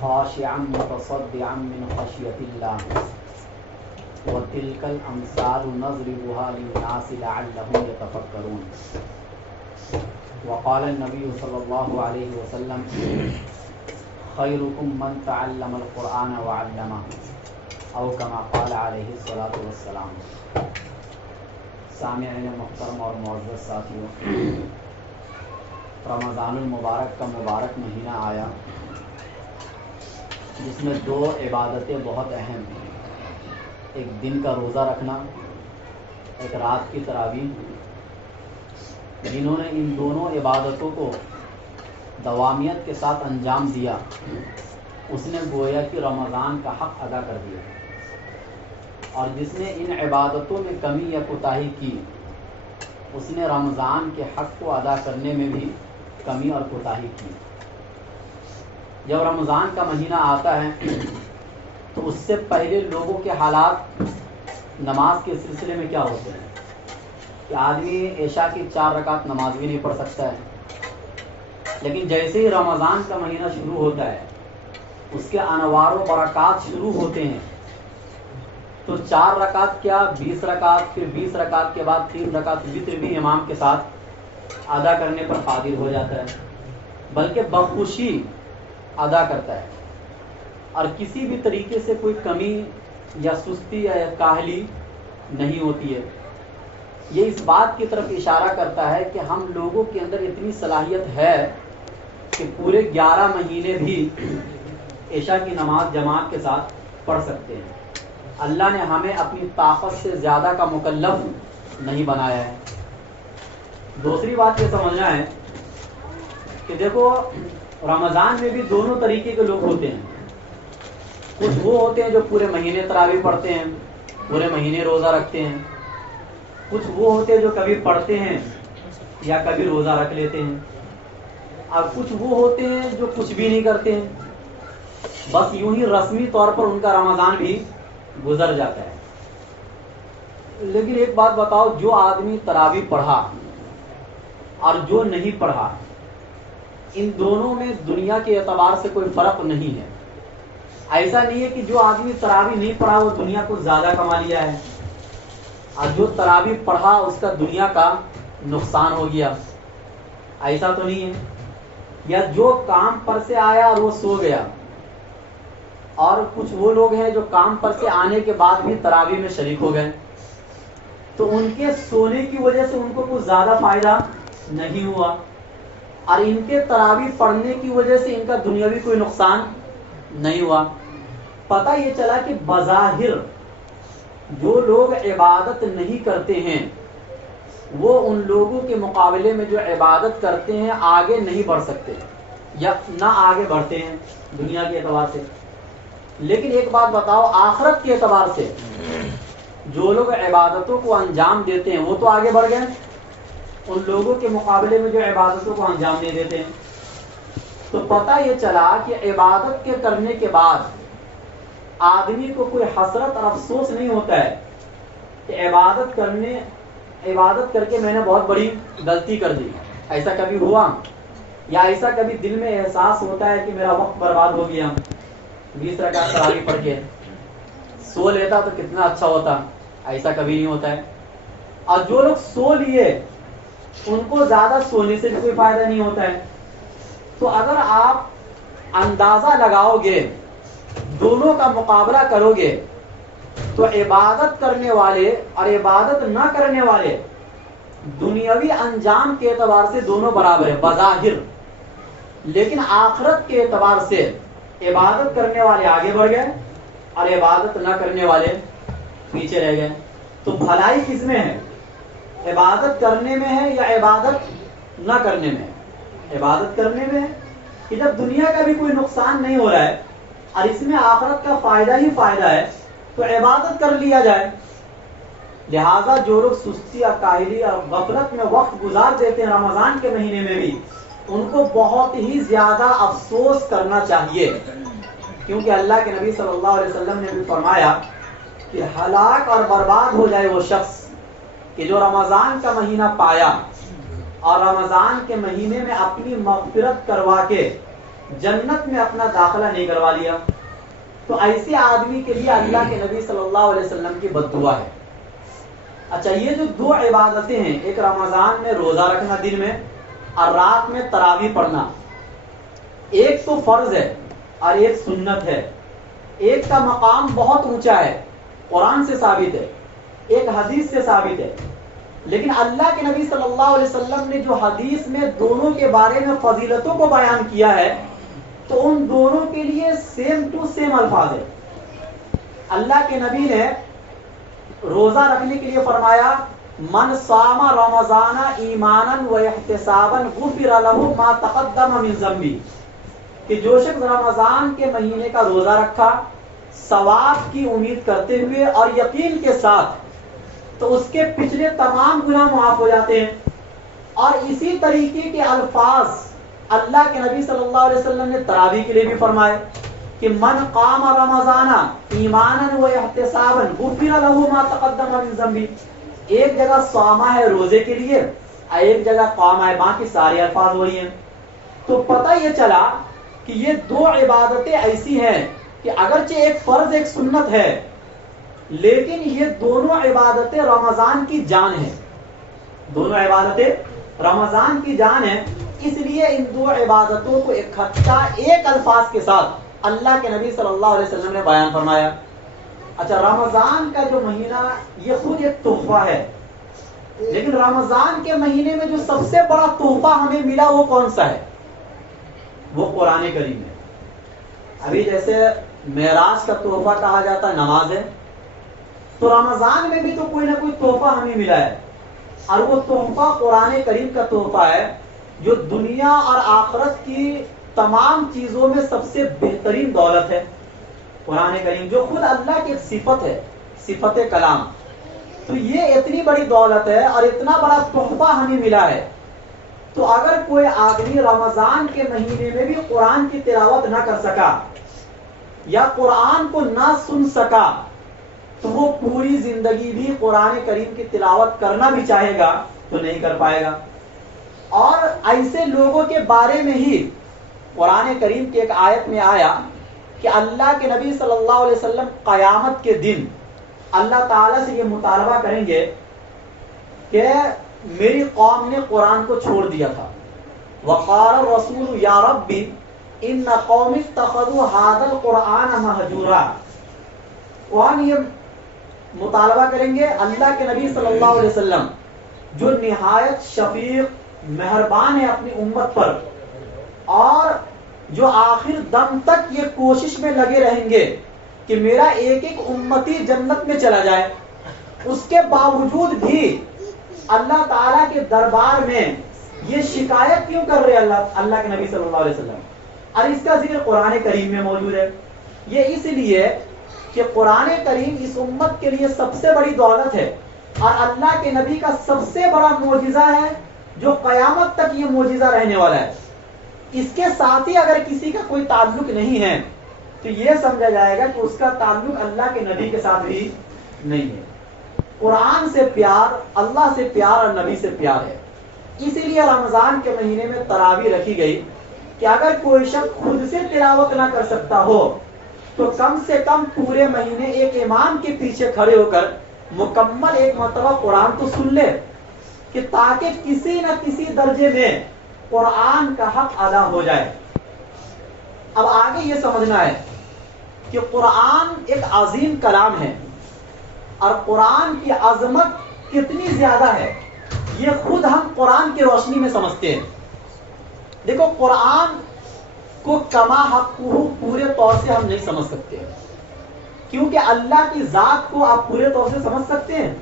خاشعا متصدعا من خشية الله وتلك الأمثال نضربها للناس لعلهم يتفكرون. وقال النبي صلى الله عليه وسلم خيركم من تعلم القرآن وعلمه او كما قال عليه الصلاة والسلام. سامعین محترم اور معزز ساتھیوں، رمضان المبارک کا مبارک مہینہ آیا جس میں دو عبادتیں بہت اہم ہیں، ایک دن کا روزہ رکھنا، ایک رات کی تراویح. جنہوں نے ان دونوں عبادتوں کو دوامیت کے ساتھ انجام دیا اس نے گویا کہ رمضان کا حق ادا کر دیا، اور جس نے ان عبادتوں میں کمی یا کوتاہی کی اس نے رمضان کے حق کو ادا کرنے میں بھی کمی اور کوتاہی کی. جب رمضان کا مہینہ آتا ہے تو اس سے پہلے لوگوں کے حالات نماز کے سلسلے میں کیا ہوتے ہیں کہ آدمی عشاء کی 4 رکعت نماز بھی نہیں پڑھ سکتا ہے، لیکن جیسے ہی رمضان کا مہینہ شروع ہوتا ہے اس کے انوار و برکات شروع ہوتے ہیں تو 4 رکعت کیا 20 رکعت، پھر 20 رکعت کے بعد 3 رکعت وتر بھی امام کے ساتھ ادا کرنے پر قادر ہو جاتا ہے، بلکہ بخوشی ادا کرتا ہے، اور کسی بھی طریقے سے کوئی کمی یا سستی یا کاہلی نہیں ہوتی ہے. یہ اس بات کی طرف اشارہ کرتا ہے کہ ہم لوگوں کے اندر اتنی صلاحیت ہے کہ پورے 11 مہینے بھی عشاء کی نماز جماعت کے ساتھ پڑھ سکتے ہیں. اللہ نے ہمیں اپنی طاقت سے زیادہ کا مکلف نہیں بنایا ہے. دوسری بات یہ سمجھنا ہے کہ دیکھو رمضان میں بھی دونوں طریقے کے لوگ ہوتے ہیں. کچھ وہ ہوتے ہیں جو پورے مہینے تراویح پڑھتے ہیں، پورے مہینے روزہ رکھتے ہیں. کچھ وہ ہوتے ہیں جو کبھی پڑھتے ہیں یا کبھی روزہ رکھ لیتے ہیں. اور کچھ وہ ہوتے ہیں جو کچھ بھی نہیں کرتے ہیں، بس یوں ہی رسمی طور پر ان کا رمضان بھی گزر جاتا ہے. لیکن ایک بات بتاؤ، جو آدمی تراویح پڑھا اور جو نہیں پڑھا ان دونوں میں دنیا کے اعتبار سے کوئی فرق نہیں ہے. ایسا نہیں ہے کہ جو آدمی تراویح نہیں پڑھا وہ دنیا کو زیادہ کما لیا ہے اور جو تراویح پڑھا اس کا دنیا کا نقصان ہو گیا، ایسا تو نہیں ہے. یا جو کام پر سے آیا اور وہ سو گیا، اور کچھ وہ لوگ ہیں جو کام پر سے آنے کے بعد بھی تراویح میں شریک ہو گئے تو ان کے سونے کی وجہ سے ان کو کچھ زیادہ فائدہ نہیں ہوا، اور ان کے تراویح پڑھنے کی وجہ سے ان کا دنیاوی کوئی نقصان نہیں ہوا. پتہ یہ چلا کہ بظاہر جو لوگ عبادت نہیں کرتے ہیں وہ ان لوگوں کے مقابلے میں جو عبادت کرتے ہیں آگے نہیں بڑھ سکتے یا نہ آگے بڑھتے ہیں دنیا کے اعتبار سے. لیکن ایک بات بتاؤ، آخرت کے اعتبار سے جو لوگ عبادتوں کو انجام دیتے ہیں وہ تو آگے بڑھ گئے ان لوگوں کے مقابلے میں جو عبادتوں کو انجام نہیں دیتے ہیں. تو پتہ یہ چلا کہ عبادت کے کرنے کے بعد آدمی کو کوئی حسرت اور افسوس نہیں ہوتا ہے کہ عبادت کر کے میں نے بہت بڑی غلطی کر دی. ایسا کبھی ہوا؟ یا ایسا کبھی دل میں احساس ہوتا ہے کہ میرا وقت برباد ہو گیا، 20 رکعت تراویح پڑھ کے سو لیتا تو کتنا اچھا ہوتا؟ ایسا کبھی نہیں ہوتا ہے. اور جو لوگ سو لیے ان کو زیادہ سونے سے بھی کوئی فائدہ نہیں ہوتا ہے. تو اگر آپ اندازہ لگاؤ گے، دونوں کا مقابلہ کرو گے، تو عبادت کرنے والے اور عبادت نہ کرنے والے دنیاوی انجام کے اعتبار سے دونوں برابر ہیں بظاہر، لیکن آخرت کے اعتبار سے عبادت کرنے والے آگے بڑھ گئے اور عبادت نہ کرنے والے پیچھے رہ گئے. تو بھلائی کس میں ہے؟ عبادت کرنے میں ہے یا عبادت نہ کرنے میں؟ عبادت کرنے میں ہے کہ جب دنیا کا بھی کوئی نقصان نہیں ہو رہا ہے اور اس میں آخرت کا فائدہ ہی فائدہ ہے تو عبادت کر لیا جائے. لہذا جو لوگ سستی اور کاہلی اور غفلت میں وقت گزار دیتے ہیں رمضان کے مہینے میں بھی، ان کو بہت ہی زیادہ افسوس کرنا چاہیے، کیونکہ اللہ کے نبی صلی اللہ علیہ وسلم نے بھی فرمایا کہ ہلاک اور برباد ہو جائے وہ شخص کہ جو رمضان کا مہینہ پایا اور رمضان کے مہینے میں اپنی مغفرت کروا کے جنت میں اپنا داخلہ نہیں کروا لیا تو ایسے آدمی کے لیے اللہ کے نبی صلی اللہ علیہ وسلم کی بد دعا ہے۔ اچھا، یہ جو دو عبادتیں ہیں، ایک رمضان میں روزہ رکھنا دن میں اور رات میں تراویح پڑھنا، ایک تو فرض ہے اور ایک سنت ہے۔ ایک کا مقام بہت اونچا ہے، قرآن سے ثابت ہے، ایک حدیث سے ثابت ہے، لیکن اللہ کے نبی صلی اللہ علیہ وسلم نے جو حدیث میں دونوں کے بارے میں فضیلتوں کو بیان کیا ہے تو ان دونوں کے لیے سیم ٹو سیم الفاظ ہے۔ اللہ کے نبی نے روزہ رکھنے کے لیے فرمایا من صام رمضان ایمانا و احتسابا غفر له ما تقدم من ذنبه، کہ جو شخص رمضان کے مہینے کا روزہ رکھا ثواب کی امید کرتے ہوئے اور یقین کے ساتھ، تو اس کے پچھلے تمام گناہ معاف ہو جاتے ہیں۔ اور اسی طریقے کے الفاظ اللہ کے نبی صلی اللہ علیہ وسلم نے تراویح کے لیے بھی فرمائے کہ من قام رمضان ایمانا و احتسابا غفر له ما تقدم من ذنبه۔ ایک جگہ صوما ہے روزے کے لیے، ایک جگہ قاما ہے، باقی سارے الفاظ وہی ہیں۔ تو پتہ یہ چلا کہ یہ دو عبادتیں ایسی ہیں کہ اگرچہ ایک فرض ایک سنت ہے، لیکن یہ دونوں عبادتیں رمضان کی جان ہیں، دونوں عبادتیں رمضان کی جان ہیں۔ اس لیے ان دو عبادتوں کو اکٹھا ایک الفاظ کے ساتھ اللہ کے نبی صلی اللہ علیہ وسلم نے بیان فرمایا۔ اچھا، رمضان کا جو مہینہ یہ خود ایک تحفہ ہے، لیکن رمضان کے مہینے میں جو سب سے بڑا تحفہ ہمیں ملا وہ کون سا ہے؟ وہ قرآن کریم ہے۔ ابھی جیسے معراج کا تحفہ کہا جاتا ہے نماز ہے، تو رمضان میں بھی تو کوئی نہ کوئی تحفہ ہمیں ملا ہے، اور وہ تحفہ قرآن کریم کا تحفہ ہے جو دنیا اور آخرت کی تمام چیزوں میں سب سے بہترین دولت ہے۔ قرآن کریم جو خود اللہ کی ایک صفت ہے، صفت کلام، تو یہ اتنی بڑی دولت ہے اور اتنا بڑا تحفہ ہمیں ملا ہے۔ تو اگر کوئی آدمی رمضان کے مہینے میں بھی قرآن کی تلاوت نہ کر سکا یا قرآن کو نہ سن سکا تو وہ پوری زندگی بھی قرآن کریم کی تلاوت کرنا بھی چاہے گا تو نہیں کر پائے گا۔ اور ایسے لوگوں کے بارے میں ہی قرآن کریم کی ایک آیت میں آیا کہ اللہ کے نبی صلی اللہ علیہ وسلم قیامت کے دن اللہ تعالیٰ سے یہ مطالبہ کریں گے کہ میری قوم نے قرآن کو چھوڑ دیا تھا۔ وقال الرسول یا ربی ان قوم اتخذوا هذا القرآن مہجورا۔ قرآن یہ مطالبہ کریں گے اللہ کے نبی صلی اللہ علیہ وسلم جو نہایت شفیق مہربان ہے اپنی امت پر، اور جو آخر دم تک یہ کوشش میں لگے رہیں گے کہ میرا ایک ایک امتی جنت میں چلا جائے، اس کے باوجود بھی اللہ تعالیٰ کے دربار میں یہ شکایت کیوں کر رہے اللہ کے نبی صلی اللہ علیہ وسلم؟ اور اس کا ذکر قرآن کریم میں موجود ہے۔ یہ اس لیے کہ قرآن کریم اس امت کے لیے سب سے بڑی دولت ہے اور اللہ کے نبی کا سب سے بڑا معجزہ ہے جو قیامت تک یہ معجزہ رہنے والا ہے۔ اس کے ساتھ ہی اگر کسی کا کوئی تعلق نہیں ہے تو یہ سمجھا جائے گا کہ اس کا تعلق اللہ کے نبی کے ساتھ بھی نہیں ہے۔ قرآن سے پیار، اللہ سے پیار اور نبی سے پیار ہے۔ اسی لیے رمضان کے مہینے میں تراویح رکھی گئی کہ اگر کوئی شخص خود سے تلاوت نہ کر سکتا ہو تو کم سے کم پورے مہینے ایک امام کے پیچھے کھڑے ہو کر مکمل ایک مرتبہ قرآن تو سن لے، کہ تاکہ کسی نہ کسی درجے میں قرآن کا حق ادا ہو جائے۔ اب آگے یہ سمجھنا ہے کہ قرآن ایک عظیم کلام ہے اور قرآن کی عظمت کتنی زیادہ ہے یہ خود ہم قرآن کی روشنی میں سمجھتے ہیں۔ دیکھو، قرآن کو کما حق پورے طور سے ہم نہیں سمجھ سکتے، کیونکہ اللہ کی ذات کو آپ پورے طور سے سمجھ سکتے ہیں،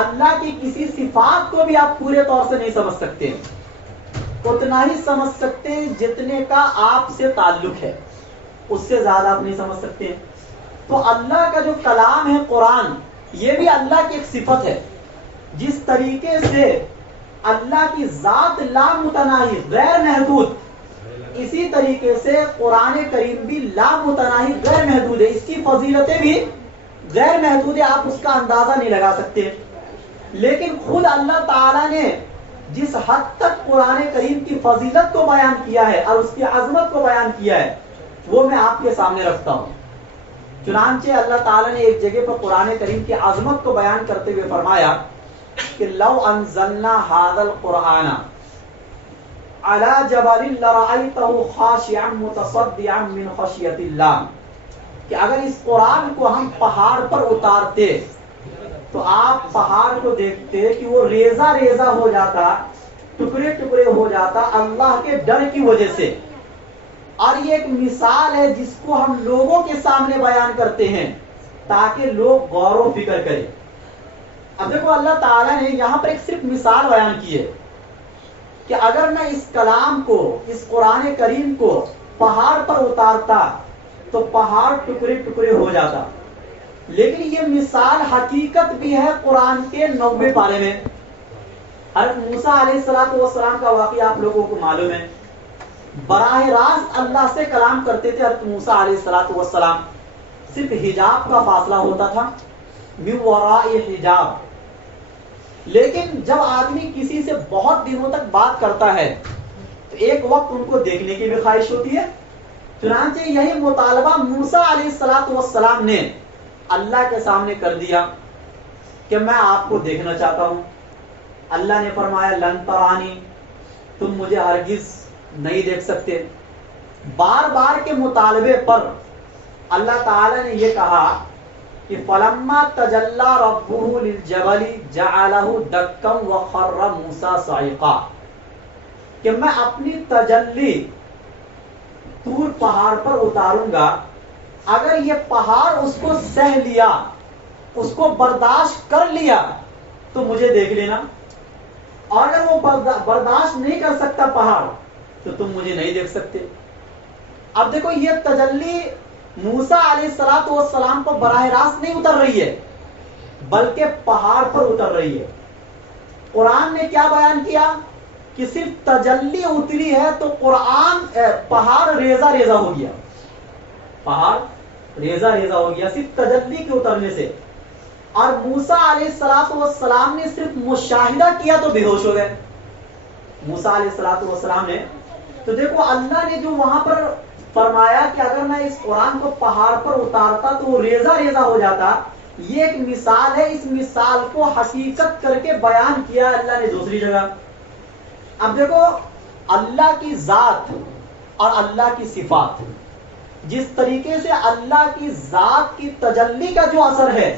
اللہ کی کسی صفات کو بھی آپ پورے طور سے نہیں سمجھ سکتے، اتنا ہی سمجھ سکتے ہیں جتنے کا آپ سے تعلق ہے، اس سے زیادہ آپ نہیں سمجھ سکتے۔ تو اللہ کا جو کلام ہے قرآن، یہ بھی اللہ کی ایک صفت ہے۔ جس طریقے سے اللہ کی ذات لامتناہی غیر محدود، اسی طریقے سے قرآن کریم بھی لامتناہی غیر محدود ہے، اس کی فضیلتیں بھی غیر محدود ہے، آپ اس کا اندازہ نہیں لگا سکتے۔ لیکن خود اللہ تعالیٰ نے جس حد تک قرآن کریم کی فضیلت کو بیان کیا ہے اور اس کی عظمت کو بیان کیا ہے وہ میں آپ کے سامنے رکھتا ہوں۔ چنانچہ اللہ تعالیٰ نے ایک جگہ پر قرآن کریم کی عظمت کو بیان کرتے ہوئے فرمایا کہ لو انزلنا هذا القرآن على جبل لرأيته خاشعا متصدعا من خشية اللہ، کہ اگر اس قرآن کو ہم پہاڑ پر اتارتے تو آپ پہاڑ کو دیکھتے کہ وہ ریزہ ریزہ ہو جاتا، ٹکڑے ٹکڑے ہو جاتا اللہ کے ڈر کی وجہ سے۔ اور یہ ایک مثال ہے جس کو ہم لوگوں کے سامنے بیان کرتے ہیں تاکہ لوگ غور و فکر کریں۔ اب دیکھو اللہ تعالیٰ نے یہاں پر ایک صرف مثال بیان کی ہے کہ اگر میں اس کلام کو، اس قرآن کریم کو پہاڑ پر اتارتا تو پہاڑ ٹکڑے ٹکڑے ہو جاتا، لیکن یہ مثال حقیقت بھی ہے قرآن کے 90 پارے میں۔ حضرت موسیٰ علیہ السلام کا واقعہ آپ لوگوں کو معلوم ہے، براہ راست اللہ سے کلام کرتے تھے حضرت موسیٰ علیہ السلام، صرف حجاب کا فاصلہ ہوتا تھا، من وراء حجاب۔ لیکن جب آدمی کسی سے بہت دنوں تک بات کرتا ہے تو ایک وقت ان کو دیکھنے کی بھی خواہش ہوتی ہے۔ چنانچہ یہی مطالبہ موسیٰ علیہ السلام نے اللہ کے سامنے کر دیا کہ میں آپ کو دیکھنا چاہتا ہوں۔ اللہ نے فرمایا لن ترانی، تم مجھے ہرگز نہیں دیکھ سکتے۔ بار بار کے مطالبے پر اللہ تعالی نے یہ کہا کہ فلما تجلی ربہ للجبل جعلہ دکا وخر موسیٰ صعقا، کہ میں اپنی تجلی طور پہاڑ پر اتاروں گا، اگر یہ پہاڑ اس کو سہ لیا، اس کو برداشت کر لیا تو مجھے دیکھ لینا، اور اگر وہ برداشت نہیں کر سکتا پہاڑ تو تم مجھے نہیں دیکھ سکتے۔ اب دیکھو یہ تجلی موسیٰ علیہ السلام پر براہ راست نہیں اتر رہی ہے بلکہ پہاڑ پر اتر رہی ہے۔ قرآن نے کیا بیان کیا کہ صرف تجلی اتری ہے تو قرآن پہاڑ ریزہ ریزہ ہو گیا، پہاڑ ریزہ ریزہ ہو گیا صرف تجلی کے اترنے سے۔ اور موسیٰ علیہ السلام نے صرف مشاہدہ کیا تو بے ہوش ہو گئے موسیٰ علیہ السلام نے۔ تو دیکھو اللہ نے جو وہاں پر فرمایا کہ اگر میں اس قرآن کو پہاڑ پر اتارتا تو وہ ریزہ ریزہ ہو جاتا، یہ ایک مثال ہے، اس مثال کو حقیقت کر کے بیان کیا اللہ نے دوسری جگہ۔ اب دیکھو اللہ کی ذات اور اللہ کی صفات، جس طریقے سے اللہ کی ذات کی تجلی کا جو اثر ہے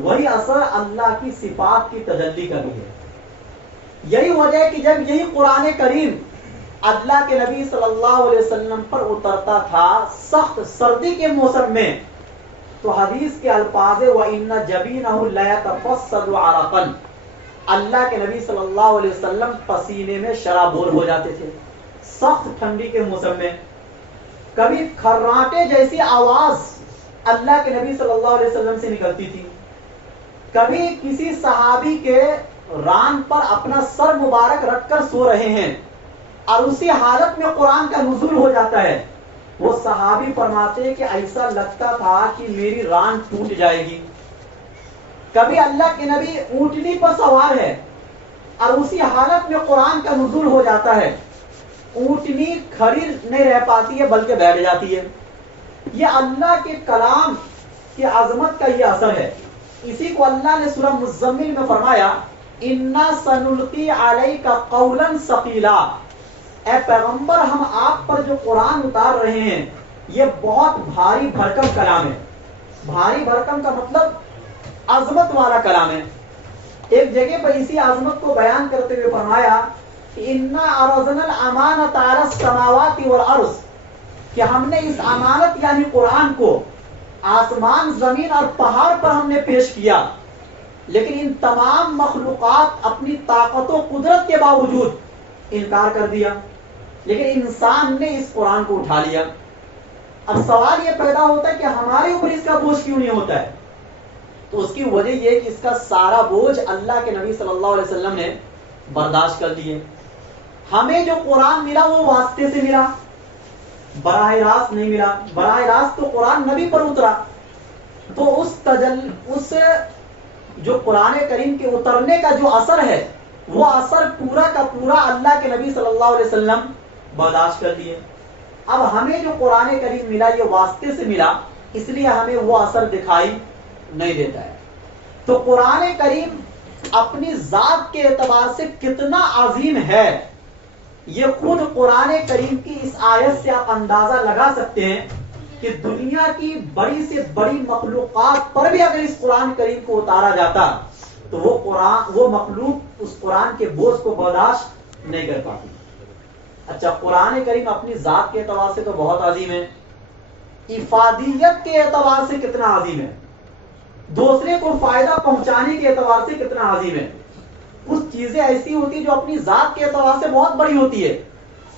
وہی اثر اللہ کی صفات کی تجلی کا بھی ہے۔ یہی وجہ ہے کہ جب یہی قرآن کریم اللہ کے نبی صلی اللہ علیہ وسلم پر اترتا تھا سخت سردی کے موسم میں، تو حدیث کے الفاظ وَإِنَّ جَبِينَهُ لَيَتَفَصَّدُ عَرَقًا، اللہ کے نبی صلی اللہ علیہ وسلم پسینے میں شرابور ہو جاتے تھے سخت ٹھنڈی کے موسم میں۔ کبھی کھراٹے جیسی آواز اللہ کے نبی صلی اللہ علیہ وسلم سے نکلتی تھی، کبھی کسی صحابی کے ران پر اپنا سر مبارک رکھ کر سو رہے ہیں اور اسی حالت میں قرآن کا نزول ہو جاتا ہے، وہ صحابی فرماتے ہیں کہ ایسا لگتا تھا کہ میری ران ٹوٹ جائے گی۔ کبھی اللہ کے نبی اونٹنی پر سوار ہے اور اسی حالت میں قرآن کا نزول ہو جاتا ہے، اونٹنی کھڑی نہیں رہ پاتی ہے بلکہ بیٹھ جاتی ہے۔ یہ اللہ کے کلام کی عظمت کا یہ اثر ہے۔ اسی کو اللہ نے سورہ مزمل میں فرمایا اِنَّا سَنُلْقِي عَلَيْكَ قَوْلًا ثَقِيلًا، اے پیغمبر ہم آپ پر جو قرآن اتار رہے ہیں یہ بہت بھاری بھرکم کلام ہے۔ بھاری بھرکم کا مطلب عظمت والا کلام ہے۔ ایک جگہ پر اسی عظمت کو بیان کرتے ہوئے فرمایا کہ اِنَّا عَرَضْنَا الْأَمَانَةَ عَلَى السَّمَاوَاتِ وَالْأَرْضِ، کہ ہم نے اس امانت یعنی قرآن کو آسمان، زمین اور پہاڑ پر ہم نے پیش کیا، لیکن ان تمام مخلوقات اپنی طاقت و قدرت کے باوجود انکار کر دیا، لیکن انسان نے اس قرآن کو اٹھا لیا۔ اب سوال یہ پیدا ہوتا ہے کہ ہمارے اوپر اس کا بوجھ کیوں نہیں ہوتا ہے؟ تو اس کی وجہ یہ کہ اس کا سارا بوجھ اللہ کے نبی صلی اللہ علیہ وسلم نے برداشت کر لیے۔ ہمیں جو قرآن ملا وہ واسطے سے ملا، براہ راست نہیں ملا۔ براہ راست تو قرآن نبی پر اترا، تو اس جو قرآن کریم کے اترنے کا جو اثر ہے وہ اثر پورا کا پورا اللہ کے نبی صلی اللہ علیہ وسلم برداشت کر لیے. اب ہمیں جو قرآن کریم ملا یہ واسطے سے ملا، اس لیے ہمیں وہ اثر دکھائی نہیں دیتا ہے. تو قرآن کریم اپنی ذات کے اعتبار سے کتنا عظیم ہے، یہ خود قرآن کریم کی اس آیت سے آپ اندازہ لگا سکتے ہیں کہ دنیا کی بڑی سے بڑی مخلوقات پر بھی اگر اس قرآن کریم کو اتارا جاتا تو وہ مخلوق اس قرآن کے بوجھ کو برداشت نہیں کر پاتی. اچھا، قرآن کریم اپنی ذات کے اعتبار سے تو بہت عظیم ہے، افادیت کے اعتبار سے کتنا عظیم ہے، دوسرے کو فائدہ پہنچانے کے اعتبار سے کتنا عظیم ہے. کچھ چیزیں ایسی ہوتی ہیں جو اپنی ذات کے اعتبار سے بہت بڑی ہوتی ہے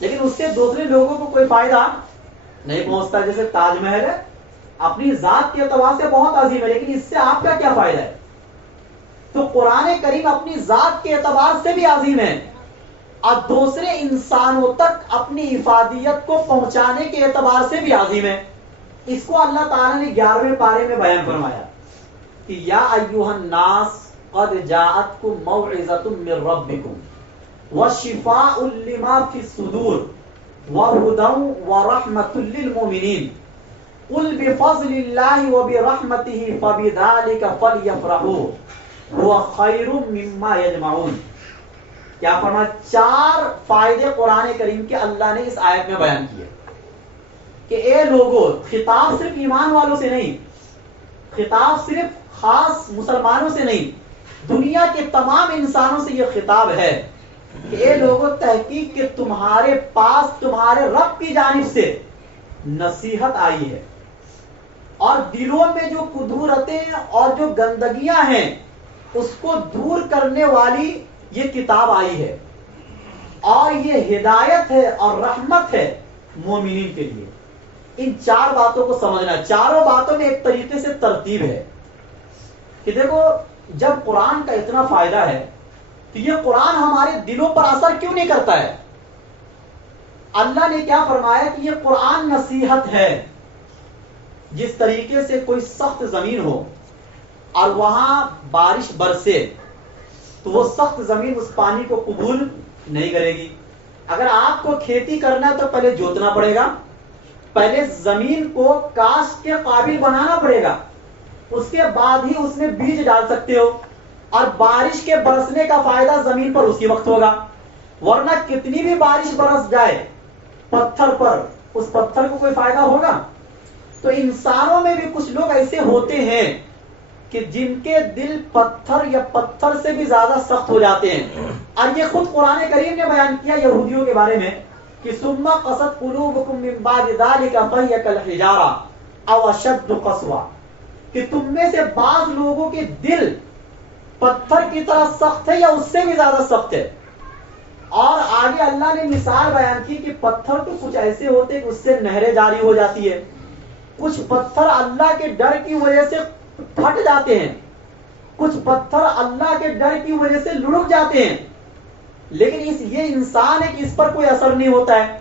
لیکن اس سے دوسرے لوگوں کو کوئی فائدہ نہیں پہنچتا. جیسے تاج محل ہے، اپنی ذات کے اعتبار سے بہت عظیم ہے لیکن اس سے آپ کا کیا فائدہ ہے. تو قرآن کریم اپنی ذات کے اعتبار سے بھی عظیم ہے اور دوسرے انسانوں تک اپنی افادیت کو پہنچانے کے اعتبار سے بھی عظیم ہے. اس کو اللہ تعالیٰ نے 11ویں پارے میں بیان فرمایا کہ یا ایھا الناس قد جاءتکم موعظۃ من ربکم وشفاء لما فی الصدور وہدی ورحمۃ للمؤمنین قل بفضل اللہ وبرحمتہ فبذلک فلیفرحوا هو خیر مما یجمعون. کیا فرمایا؟ 4 فائدے قرآن کریم کے اللہ نے اس آیت میں بیان کیے کہ اے لوگوں، خطاب صرف ایمان والوں سے نہیں، خطاب صرف خاص مسلمانوں سے نہیں، دنیا کے تمام انسانوں سے یہ خطاب ہے کہ اے لوگوں، تحقیق کہ تمہارے پاس تمہارے رب کی جانب سے نصیحت آئی ہے اور دلوں میں جو کدورتیں اور جو گندگیاں ہیں اس کو دور کرنے والی یہ کتاب آئی ہے اور یہ ہدایت ہے اور رحمت ہے مومنین کے لیے. ان 4 باتوں کو سمجھنا، چاروں باتوں میں ایک طریقے سے ترتیب ہے کہ دیکھو جب قرآن کا اتنا فائدہ ہے تو یہ قرآن ہمارے دلوں پر اثر کیوں نہیں کرتا ہے. اللہ نے کیا فرمایا کہ یہ قرآن نصیحت ہے. جس طریقے سے کوئی سخت زمین ہو اور وہاں بارش برسے تو وہ سخت زمین اس پانی کو قبول نہیں کرے گی. اگر آپ کو کھیتی کرنا ہے تو پہلے جوتنا پڑے گا، پہلے زمین کو کاشت کے قابل بنانا پڑے گا، اس کے بعد ہی اس میں بیج ڈال سکتے ہو اور بارش کے برسنے کا فائدہ زمین پر اسی وقت ہوگا. ورنہ کتنی بھی بارش برس جائے پتھر پر، اس پتھر کو کوئی فائدہ ہوگا. تو انسانوں میں بھی کچھ لوگ ایسے ہوتے ہیں کہ جن کے دل پتھر یا پتھر سے بھی زیادہ سخت ہو جاتے ہیں. اور یہ خود قرآن کریم نے بیان کیا یہودیوں کے بارے میں کہ ثم قست قلوبکم من بعد ذلک فہی کالحجارہ او اشد قسوہ، کہ تم میں سے بعض لوگوں کے دل پتھر کی طرح سخت ہے یا اس سے بھی زیادہ سخت ہے. اور آگے اللہ نے مثال بیان کی کہ پتھر تو کچھ ایسے ہوتے کہ اس سے نہریں جاری ہو جاتی ہے، کچھ پتھر اللہ کے ڈر کی وجہ سے پھٹ جاتے ہیں، کچھ پتھر اللہ کے ڈر کی وجہ سے لڑک جاتے ہیں، لیکن یہ انسان ہے کہ اس پر کوئی اثر نہیں ہوتا ہے.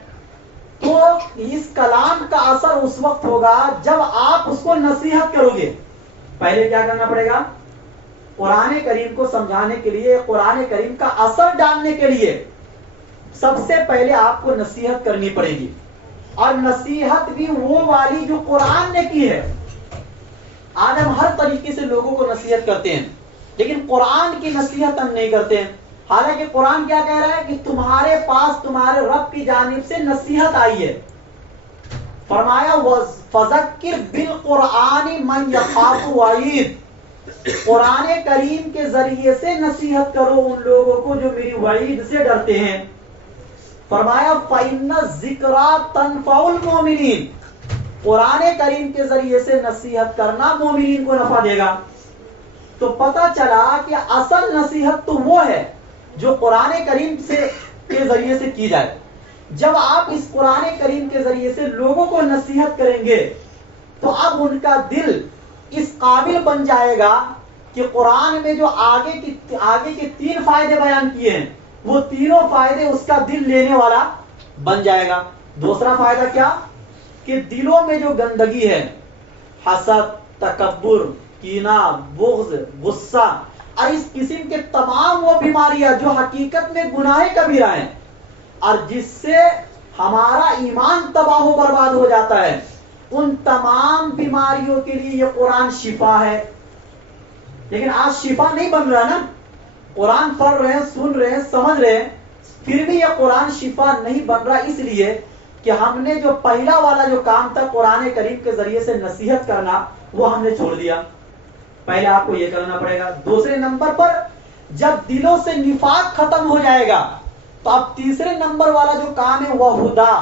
تو اس کلام کا اثر اس وقت ہوگا جب آپ اس کو نصیحت کرو گے. پہلے کیا کرنا پڑے گا؟ قرآن کریم کو سمجھانے کے لیے، قرآن کریم کا اثر ڈالنے کے لیے سب سے پہلے آپ کو نصیحت کرنی پڑے گی، اور نصیحت بھی وہ والی جو قرآن نے کی ہے. آج ہم ہر طریقے سے لوگوں کو نصیحت کرتے ہیں لیکن قرآن کی نصیحت ہم نہیں کرتے ہیں. حالانکہ قرآن کیا کہہ رہا ہے کہ تمہارے پاس تمہارے رب کی جانب سے نصیحت آئی ہے. فرمایا فذکر بالقرآن من یخاف وعید، قرآن کریم کے ذریعے سے نصیحت کرو ان لوگوں کو جو میری وعید سے ڈرتے ہیں. فرمایا فإن الذکرى تنفع المؤمنین، قرآن کریم کے ذریعے سے نصیحت کرنا مومنین کو نفع دے گا. تو پتہ چلا کہ اصل نصیحت تو وہ ہے جو قرآن کریم کے ذریعے سے کی جائے. جب آپ اس قرآن کریم کے ذریعے سے لوگوں کو نصیحت کریں گے تو اب ان کا دل اس قابل بن جائے گا کہ قرآن میں جو آگے کے 3 فائدے بیان کیے ہیں وہ تینوں فائدے اس کا دل لینے والا بن جائے گا. دوسرا فائدہ کیا؟ کہ دلوں میں جو گندگی ہے، حسد، تکبر، کینہ، بغض، غصہ، اور اس قسم کے تمام وہ بیماریاں جو حقیقت میں گناہ کبیرہ ہیں اور جس سے ہمارا ایمان تباہ و برباد ہو جاتا ہے، ان تمام بیماریوں کے لیے یہ قرآن شفا ہے۔ لیکن آج شفا نہیں بن رہا نا، قرآن پڑھ رہے ہیں، سن رہے ہیں، سمجھ رہے ہیں، پھر بھی یہ قرآن شفا نہیں بن رہا، اس لیے کہ ہم نے جو پہلا والا جو کام تھا قرآن کریم کے ذریعے سے نصیحت کرنا، وہ ہم نے چھوڑ دیا۔ پہلے آپ کو یہ کرنا پڑے گا۔ دوسرے نمبر پر جب دلوں سے نفاق ختم ہو جائے گا تو اب تیسرے نمبر والا جو کام ہے وہ ہدا،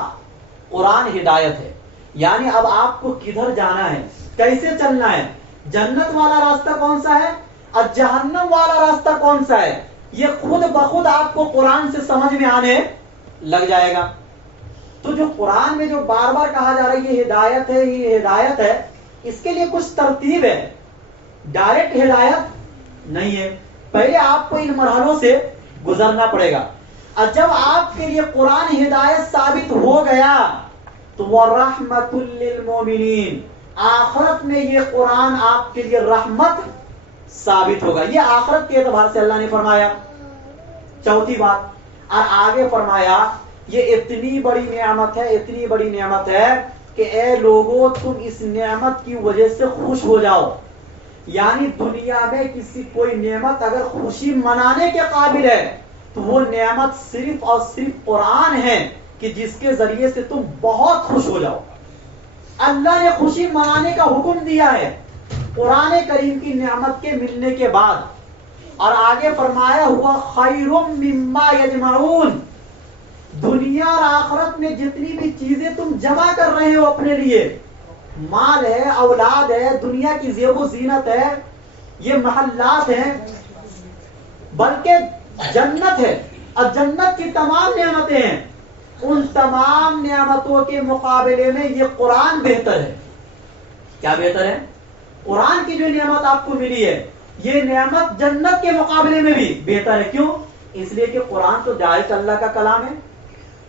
قرآن ہدایت ہے۔ یعنی اب آپ کو کدھر جانا ہے، کیسے چلنا ہے، جنت والا راستہ کون سا ہے اور جہنم والا راستہ کون سا ہے، یہ خود بخود آپ کو قرآن سے سمجھ میں آنے لگ جائے گا۔ تو جو قرآن میں جو بار بار کہا جا رہا ہے یہ ہدایت ہے، یہ ہدایت ہے، اس کے لیے کچھ ترتیب ہے، ڈائریکٹ ہدایت نہیں ہے۔ پہلے آپ کو ان مرحلوں سے گزرنا پڑے گا، اور جب آپ کے لیے قرآن ہدایت ثابت ہو گیا تو وہ رحمت للمومنین، آخرت میں یہ قرآن آپ کے لیے رحمت ثابت ہوگا۔ یہ آخرت کے اعتبار سے اللہ نے فرمایا۔ چوتھی بات، اور آگے فرمایا یہ اتنی بڑی نعمت ہے، اتنی بڑی نعمت ہے کہ اے لوگوں تم اس نعمت کی وجہ سے خوش ہو جاؤ۔ یعنی دنیا میں کسی کوئی نعمت اگر خوشی منانے کے قابل ہے تو وہ نعمت صرف اور صرف قرآن ہے کہ جس کے ذریعے سے تم بہت خوش ہو جاؤ۔ اللہ نے خوشی منانے کا حکم دیا ہے قرآن کریم کی نعمت کے ملنے کے بعد، اور آگے فرمایا ہوا خیر مما یجمعون، دنیا اور آخرت میں جتنی بھی چیزیں تم جمع کر رہے ہو اپنے لیے، مال ہے، اولاد ہے، دنیا کی زیب و زینت ہے، یہ محلات ہیں، بلکہ جنت ہے اور جنت کی تمام نعمتیں ہیں، ان تمام نعمتوں کے مقابلے میں یہ قرآن بہتر ہے۔ کیا بہتر ہے؟ قرآن کی جو نعمت آپ کو ملی ہے یہ نعمت جنت کے مقابلے میں بھی بہتر ہے۔ کیوں؟ اس لیے کہ قرآن تو ڈائریکٹ اللہ کا کلام ہے،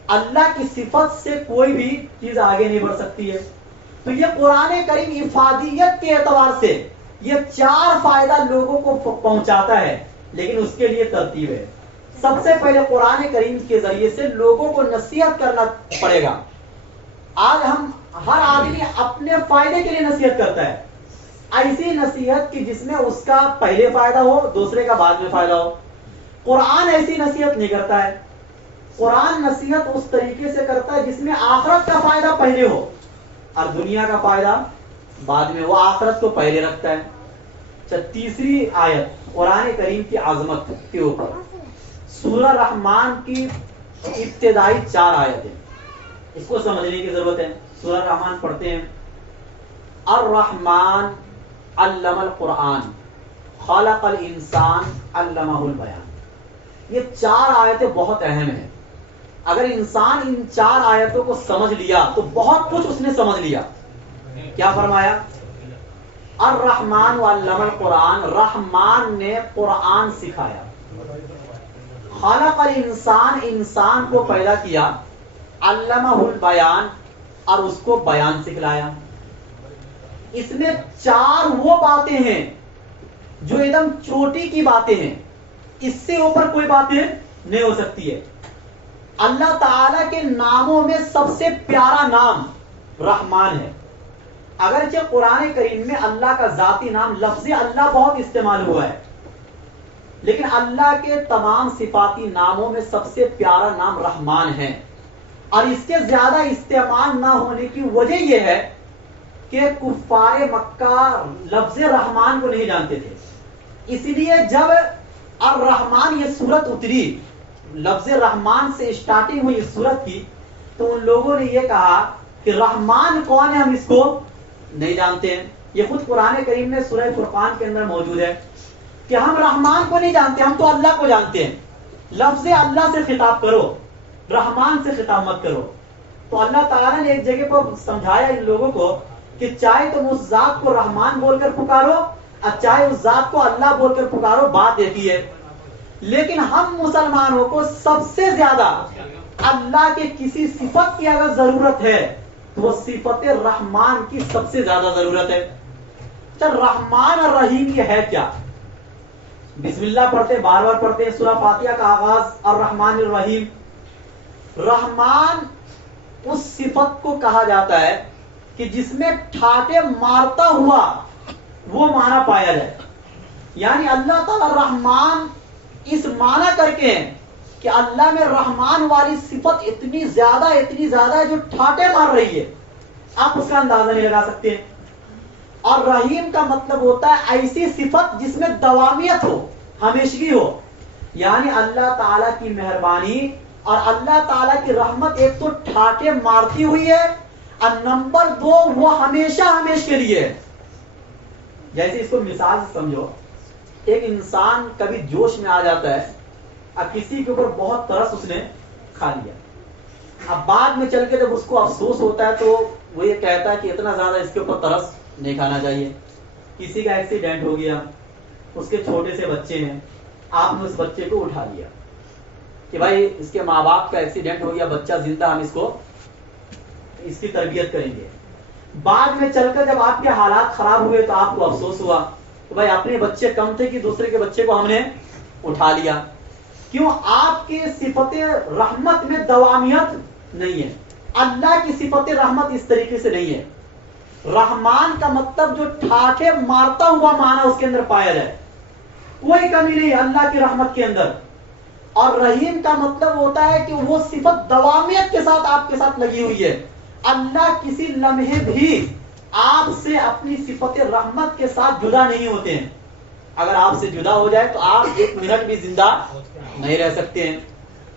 اللہ کی صفت سے کوئی بھی چیز آگے نہیں بڑھ سکتی ہے۔ تو یہ قرآن کریم افادیت کے اعتبار سے یہ 4 فائدہ لوگوں کو پہنچاتا ہے، لیکن اس کے لیے ترتیب ہے۔ سب سے پہلے قرآن کریم کے ذریعے سے لوگوں کو نصیحت کرنا پڑے گا۔ آج ہم ہر آدمی اپنے فائدے کے لیے نصیحت کرتا ہے، ایسی نصیحت کہ جس میں اس کا پہلے فائدہ ہو، دوسرے کا بعد میں فائدہ ہو۔ قرآن ایسی نصیحت نہیں کرتا ہے، قرآن نصیحت اس طریقے سے کرتا ہے جس میں آخرت کا فائدہ پہلے ہو اور دنیا کا فائدہ بعد میں، وہ آخرت کو پہلے رکھتا ہے۔ تیسری آیت قرآن کریم کی عظمت کے اوپر، سورہ رحمان کی ابتدائی 4 آیتیں، اس کو سمجھنے کی ضرورت ہے۔ سورہ رحمان پڑھتے ہیں، الرحمن علم القرآن خلق الانسان علمہ البیان۔ یہ 4 آیتیں بہت اہم ہیں، اگر انسان ان 4 آیتوں کو سمجھ لیا تو بہت کچھ اس نے سمجھ لیا۔ کیا فرمایا؟ الرحمن علم القرآن، رحمان نے قرآن سکھایا، خلق الانسان، انسان کو پیدا کیا، علمہ البیان، اور اس کو بیان سکھلایا۔ اس میں 4 وہ باتیں ہیں جو ایک دم چوٹی کی باتیں ہیں، اس سے اوپر کوئی باتیں نہیں ہو سکتی ہے۔ اللہ تعالی کے ناموں میں سب سے پیارا نام رحمان ہے۔ اگرچہ قرآن کریم میں اللہ کا ذاتی نام لفظ اللہ بہت استعمال ہوا ہے، لیکن اللہ کے تمام صفاتی ناموں میں سب سے پیارا نام رحمان ہے، اور اس کے زیادہ استعمال نہ ہونے کی وجہ یہ ہے کہ کفار مکہ لفظ رحمان کو نہیں جانتے تھے، اس لیے جب الرحمن یہ سورت اتری، لفظ رحمان سے اسٹارٹنگ ہوئی اس سورت کی، تو ان لوگوں نے یہ کہا کہ رحمان کون ہے، ہم اس کو نہیں جانتے ہیں۔ یہ خود قرآن کریم میں سورہ فرقان کے اندر موجود ہے کہ ہم رحمان کو نہیں جانتے، ہم تو اللہ کو جانتے ہیں، لفظ اللہ سے خطاب کرو، رحمان سے خطاب مت کرو۔ تو اللہ تعالیٰ نے ایک جگہ پر سمجھایا ان لوگوں کو کہ چاہے تم اس ذات کو رحمان بول کر پکارو اور چاہے اس ذات کو اللہ بول کر پکارو، بات دیتی ہے، لیکن ہم مسلمانوں کو سب سے زیادہ اللہ کے کسی صفت کی اگر ضرورت ہے تو وہ صفت رحمان کی سب سے زیادہ ضرورت ہے۔ چل رحمان اور رحیم یہ ہے کیا؟ بسم اللہ پڑھتے ہیں، بار بار پڑھتے ہیں. سورہ فاتحہ کا آغاز الرحمن الرحیم. رحمان اس صفت کو کہا جاتا ہے کہ جس میں ٹھاٹے مارتا ہوا وہ معنی پایا جائے. یعنی اللہ تعالی رحمان اس معنی کر کے کہ اللہ میں رحمان والی صفت اتنی زیادہ ہے جو ٹھاٹے مار رہی ہے، آپ اس کا اندازہ نہیں لگا سکتے. اور رحیم کا مطلب ہوتا ہے ایسی صفت جس میں دوامیت ہو، ہمیشگی ہو. یعنی اللہ تعالیٰ کی مہربانی اور اللہ تعالیٰ کی رحمت ایک تو ٹھاٹے مارتی ہوئی ہے، اور نمبر 2 وہ ہمیشہ کے لیے ہے. جیسے اس کو مثال سے سمجھو، ایک انسان کبھی جوش میں آ جاتا ہے، اب کسی کے اوپر بہت ترس اس نے کھا لیا. اب بعد میں چل کے جب اس کو افسوس ہوتا ہے تو وہ یہ کہتا ہے کہ اتنا زیادہ اس کے اوپر ترس نہیں کھانا چاہیے. کسی کا ایکسیڈنٹ ہو گیا، اس کے چھوٹے سے بچے ہیں، آپ نے اس بچے کو اٹھا لیا کہ بھائی اس کے ماں باپ کا ایکسیڈنٹ ہو گیا، بچہ زندہ، ہم اس کی تربیت کریں گے. بعد میں چل کر جب آپ کے حالات خراب ہوئے تو آپ کو افسوس ہوا کہ بھائی اپنے بچے کم تھے کہ دوسرے کے بچے کو ہم نے اٹھا لیا. کیوں؟ آپ کی صفت رحمت میں دوامیت نہیں ہے. اللہ کی صفت رحمت اس طریقے سے نہیں ہے. رحمان کا مطلب جو ٹھاٹھے مارتا ہوا معنی اس کے اندر پایا جائے، کوئی کمی نہیں اللہ کی رحمت کے اندر. اور رحیم کا مطلب ہوتا ہے کہ وہ صفت دوامیت کے ساتھ آپ کے ساتھ لگی ہوئی ہے. اللہ کسی لمحے بھی آپ سے اپنی صفت رحمت کے ساتھ جدا نہیں ہوتے ہیں. اگر آپ سے جدا ہو جائے تو آپ 1 منٹ بھی زندہ نہیں رہ سکتے ہیں.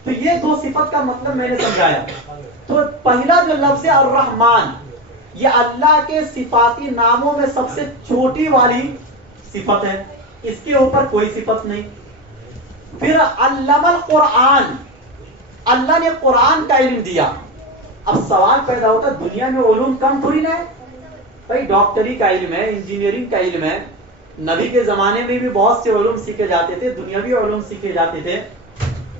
تو یہ 2 صفت کا مطلب میں نے سمجھایا. تو پہلا جو لفظ ہے الرحمن، یہ اللہ کے صفاتی ناموں میں سب سے چھوٹی والی صفت ہے، اس کے اوپر کوئی صفت نہیں. پھر علم القرآن، اللہ نے قرآن کا علم دیا. اب سوال پیدا ہوتا ہے دنیا میں علوم کم تھوڑی نہ ہے بھائی. ڈاکٹری کا علم ہے، انجینئرنگ کا علم ہے. نبی کے زمانے میں بھی بہت سے علوم سیکھے جاتے تھے، دنیاوی علوم سیکھے جاتے تھے،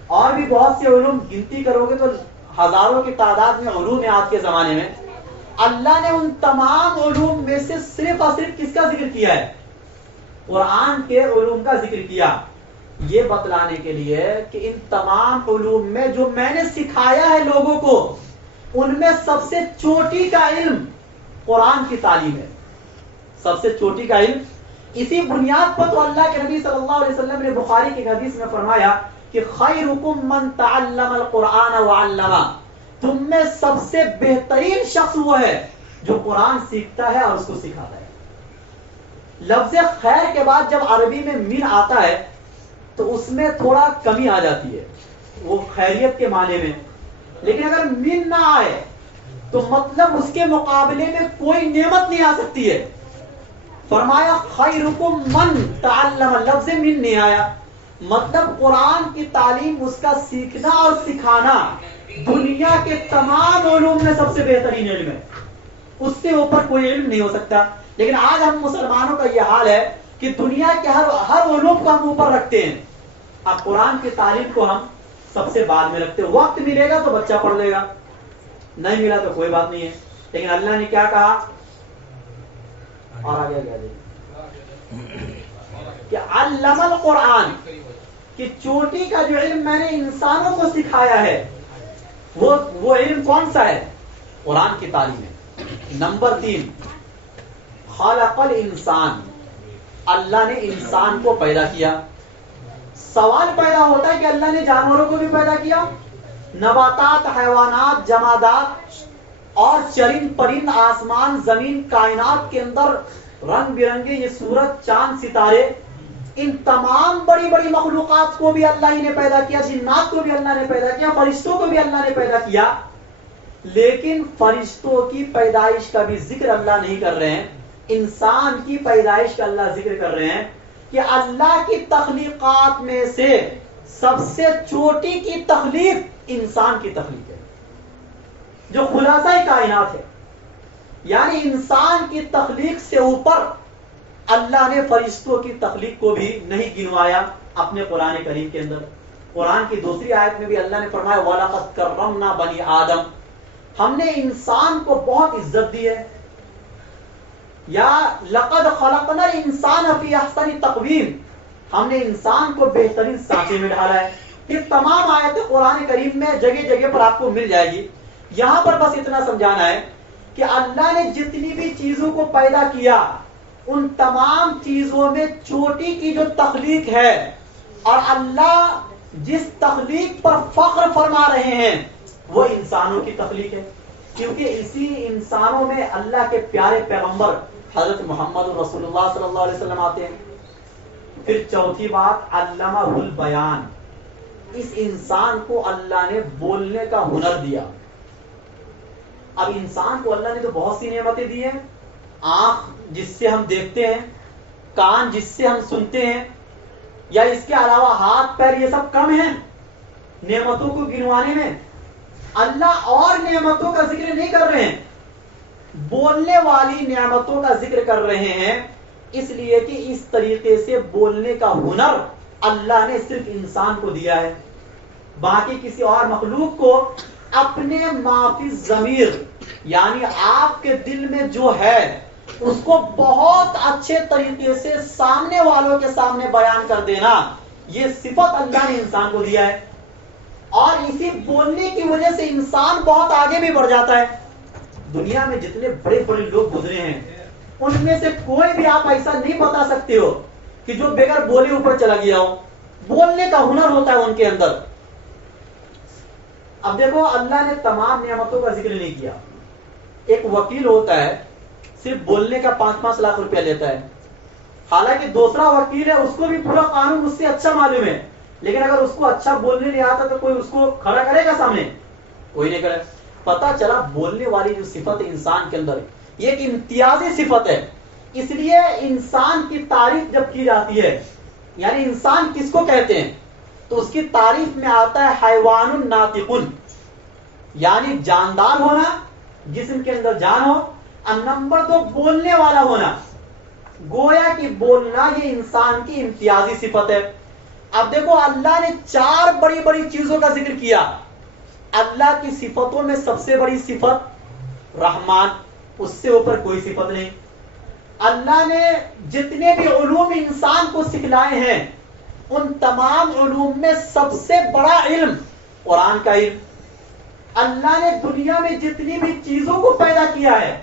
اور بھی بہت سے علوم گنتی کرو گے تو ہزاروں کی تعداد میں علوم ہے آج کے زمانے میں. اللہ نے ان تمام علوم میں سے صرف اور صرف کس کا ذکر کیا ہے؟ قرآن کے علوم کا ذکر کیا. یہ بتلانے کے لیے کہ ان تمام علوم میں جو میں نے سکھایا ہے لوگوں کو، ان میں سب سے چوٹی کا علم قرآن کی تعلیم ہے. سب سے چوٹی کا علم. اسی بنیاد پر تو اللہ کے نبی صلی اللہ علیہ وسلم نے بخاری کی حدیث میں فرمایا کہ خیرکم من تعلم القرآن وعلمہ، تم میں سب سے بہترین شخص وہ ہے جو قرآن سیکھتا ہے اور اس کو سکھاتا ہے. لفظ خیر کے بعد جب عربی میں من آتا ہے تو اس میں تھوڑا کمی آ جاتی ہے، وہ خیریت کے معنی میں. لیکن اگر من نہ آئے تو مطلب اس کے مقابلے میں کوئی نعمت نہیں آ سکتی ہے. فرمایا خیرکم من تعلم، لفظ من نہیں آیا. مطلب قرآن کی تعلیم، اس کا سیکھنا اور سکھانا دنیا کے تمام علوم میں سب سے بہترین علم ہے. اس سے اوپر کوئی علم نہیں ہو سکتا. لیکن آج ہم مسلمانوں کا یہ حال ہے کہ دنیا کے ہر علوم کو ہم اوپر رکھتے ہیں. اب قرآن کی تعلیم کو ہم سب سے بعد میں رکھتے ہیں. وقت ملے گا تو بچہ پڑھ لے گا، نہیں ملا تو کوئی بات نہیں ہے. لیکن اللہ نے کیا کہا اور آگے کہ علم القرآن، کہ چوٹی کا جو علم میں نے انسانوں کو سکھایا ہے وہ علم کون سا ہے؟ قرآن کی تعلیم ہے. نمبر 3 خلق الانسان، اللہ نے انسان کو پیدا کیا. سوال پیدا ہوتا ہے کہ اللہ نے جانوروں کو بھی پیدا کیا، نباتات، حیوانات، جمادات اور چرند پرند، آسمان زمین کائنات کے اندر رنگ برنگے یہ سورج چاند ستارے، ان تمام بڑی بڑی مخلوقات کو بھی اللہ ہی نے پیدا کیا. جنات کو بھی اللہ نے پیدا کیا، فرشتوں کو بھی اللہ نے پیدا کیا. لیکن فرشتوں کی پیدائش کا بھی ذکر اللہ نہیں کر رہے ہیں، انسان کی پیدائش کا اللہ ذکر کر رہے ہیں کہ اللہ کی تخلیقات میں سے سب سے چھوٹی کی تخلیق انسان کی تخلیق ہے جو خلاصہ کائنات ہے. یعنی انسان کی تخلیق سے اوپر اللہ نے فرشتوں کی تخلیق کو بھی نہیں گنوایا اپنے قرآن کریم کے اندر. قرآن کی دوسری آیت میں بھی اللہ نے فرمایا وَلَقَدْ كَرَّمْنَا بَنِي آدم، ہم نے انسان کو بہت عزت دی ہے. یا لَقَدْ خَلَقْنَا الْإِنسَانَ فِي أَحْسَنِ تَقْوِيمٍ، ہم نے انسان کو بہترین سانچے میں ڈالا ہے. یہ تمام آیتیں قرآن کریم میں جگہ جگہ پر آپ کو مل جائے گی. یہاں پر بس اتنا سمجھانا ہے کہ اللہ نے جتنی بھی چیزوں کو پیدا کیا ان تمام چیزوں میں چھوٹی کی جو تخلیق ہے اور اللہ جس تخلیق پر فخر فرما رہے ہیں وہ انسانوں کی تخلیق ہے، کیونکہ اسی انسانوں میں اللہ کے پیارے پیغمبر حضرت محمد رسول اللہ صلی اللہ علیہ وسلم آتے ہیں. پھر چوتھی بات علمہ البیان، اس انسان کو اللہ نے بولنے کا ہنر دیا. اب انسان کو اللہ نے تو بہت سی نعمتیں دی ہیں، آنکھ جس سے ہم دیکھتے ہیں، کان جس سے ہم سنتے ہیں، یا اس کے علاوہ ہاتھ پیر، یہ سب کم ہیں نعمتوں کو گنوانے میں. اللہ اور نعمتوں کا ذکر نہیں کر رہے ہیں، بولنے والی نعمتوں کا ذکر کر رہے ہیں، اس لیے کہ اس طریقے سے بولنے کا ہنر اللہ نے صرف انسان کو دیا ہے. باقی کسی اور مخلوق کو اپنے معافی ضمیر یعنی آپ کے دل میں جو ہے اس کو بہت اچھے طریقے سے سامنے والوں کے سامنے بیان کر دینا، یہ صفت اللہ نے انسان کو دیا ہے. اور اسی بولنے کی وجہ سے انسان بہت آگے بھی بڑھ جاتا ہے. دنیا میں جتنے بڑے بڑے لوگ گزرے ہیں ان میں سے کوئی بھی آپ ایسا نہیں بتا سکتے ہو کہ جو بغیر بولے اوپر چلا گیا ہو. بولنے کا ہنر ہوتا ہے ان کے اندر. اب دیکھو اللہ نے تمام نعمتوں کا ذکر نہیں کیا. ایک وکیل ہوتا ہے صرف بولنے کا 5-5 لاکھ روپیہ لیتا ہے، حالانکہ دوسرا وکیل ہے اس کو بھی پورا قانون اس سے اچھا معلوم ہے، لیکن اگر اس کو اچھا بولنے نہیں آتا تو کوئی اس کو کھڑا کرے گا سامنے؟ کوئی نہیں کرے. پتا چلا بولنے والی جو صفت ہے انسان کے اندر یہ ایک امتیازی صفت ہے. اس لیے انسان کی تعریف جب کی جاتی ہے، یعنی انسان کس کو کہتے ہیں، تو اس کی تعریف میں آتا ہے حیوان ناطقن، یعنی جاندار ہونا، جسم کے اندر جان ہو. اور نمبر 2 بولنے والا ہونا. گویا کہ بولنا یہ انسان کی امتیازی صفت ہے. اب دیکھو اللہ نے 4 بڑی بڑی چیزوں کا ذکر کیا. اللہ کی صفتوں میں سب سے بڑی صفت رحمان، اس سے اوپر کوئی صفت نہیں. اللہ نے جتنے بھی علوم انسان کو سکھلائے ہیں ان تمام علوم میں سب سے بڑا علم قرآن کا علم. اللہ نے دنیا میں جتنی بھی چیزوں کو پیدا کیا ہے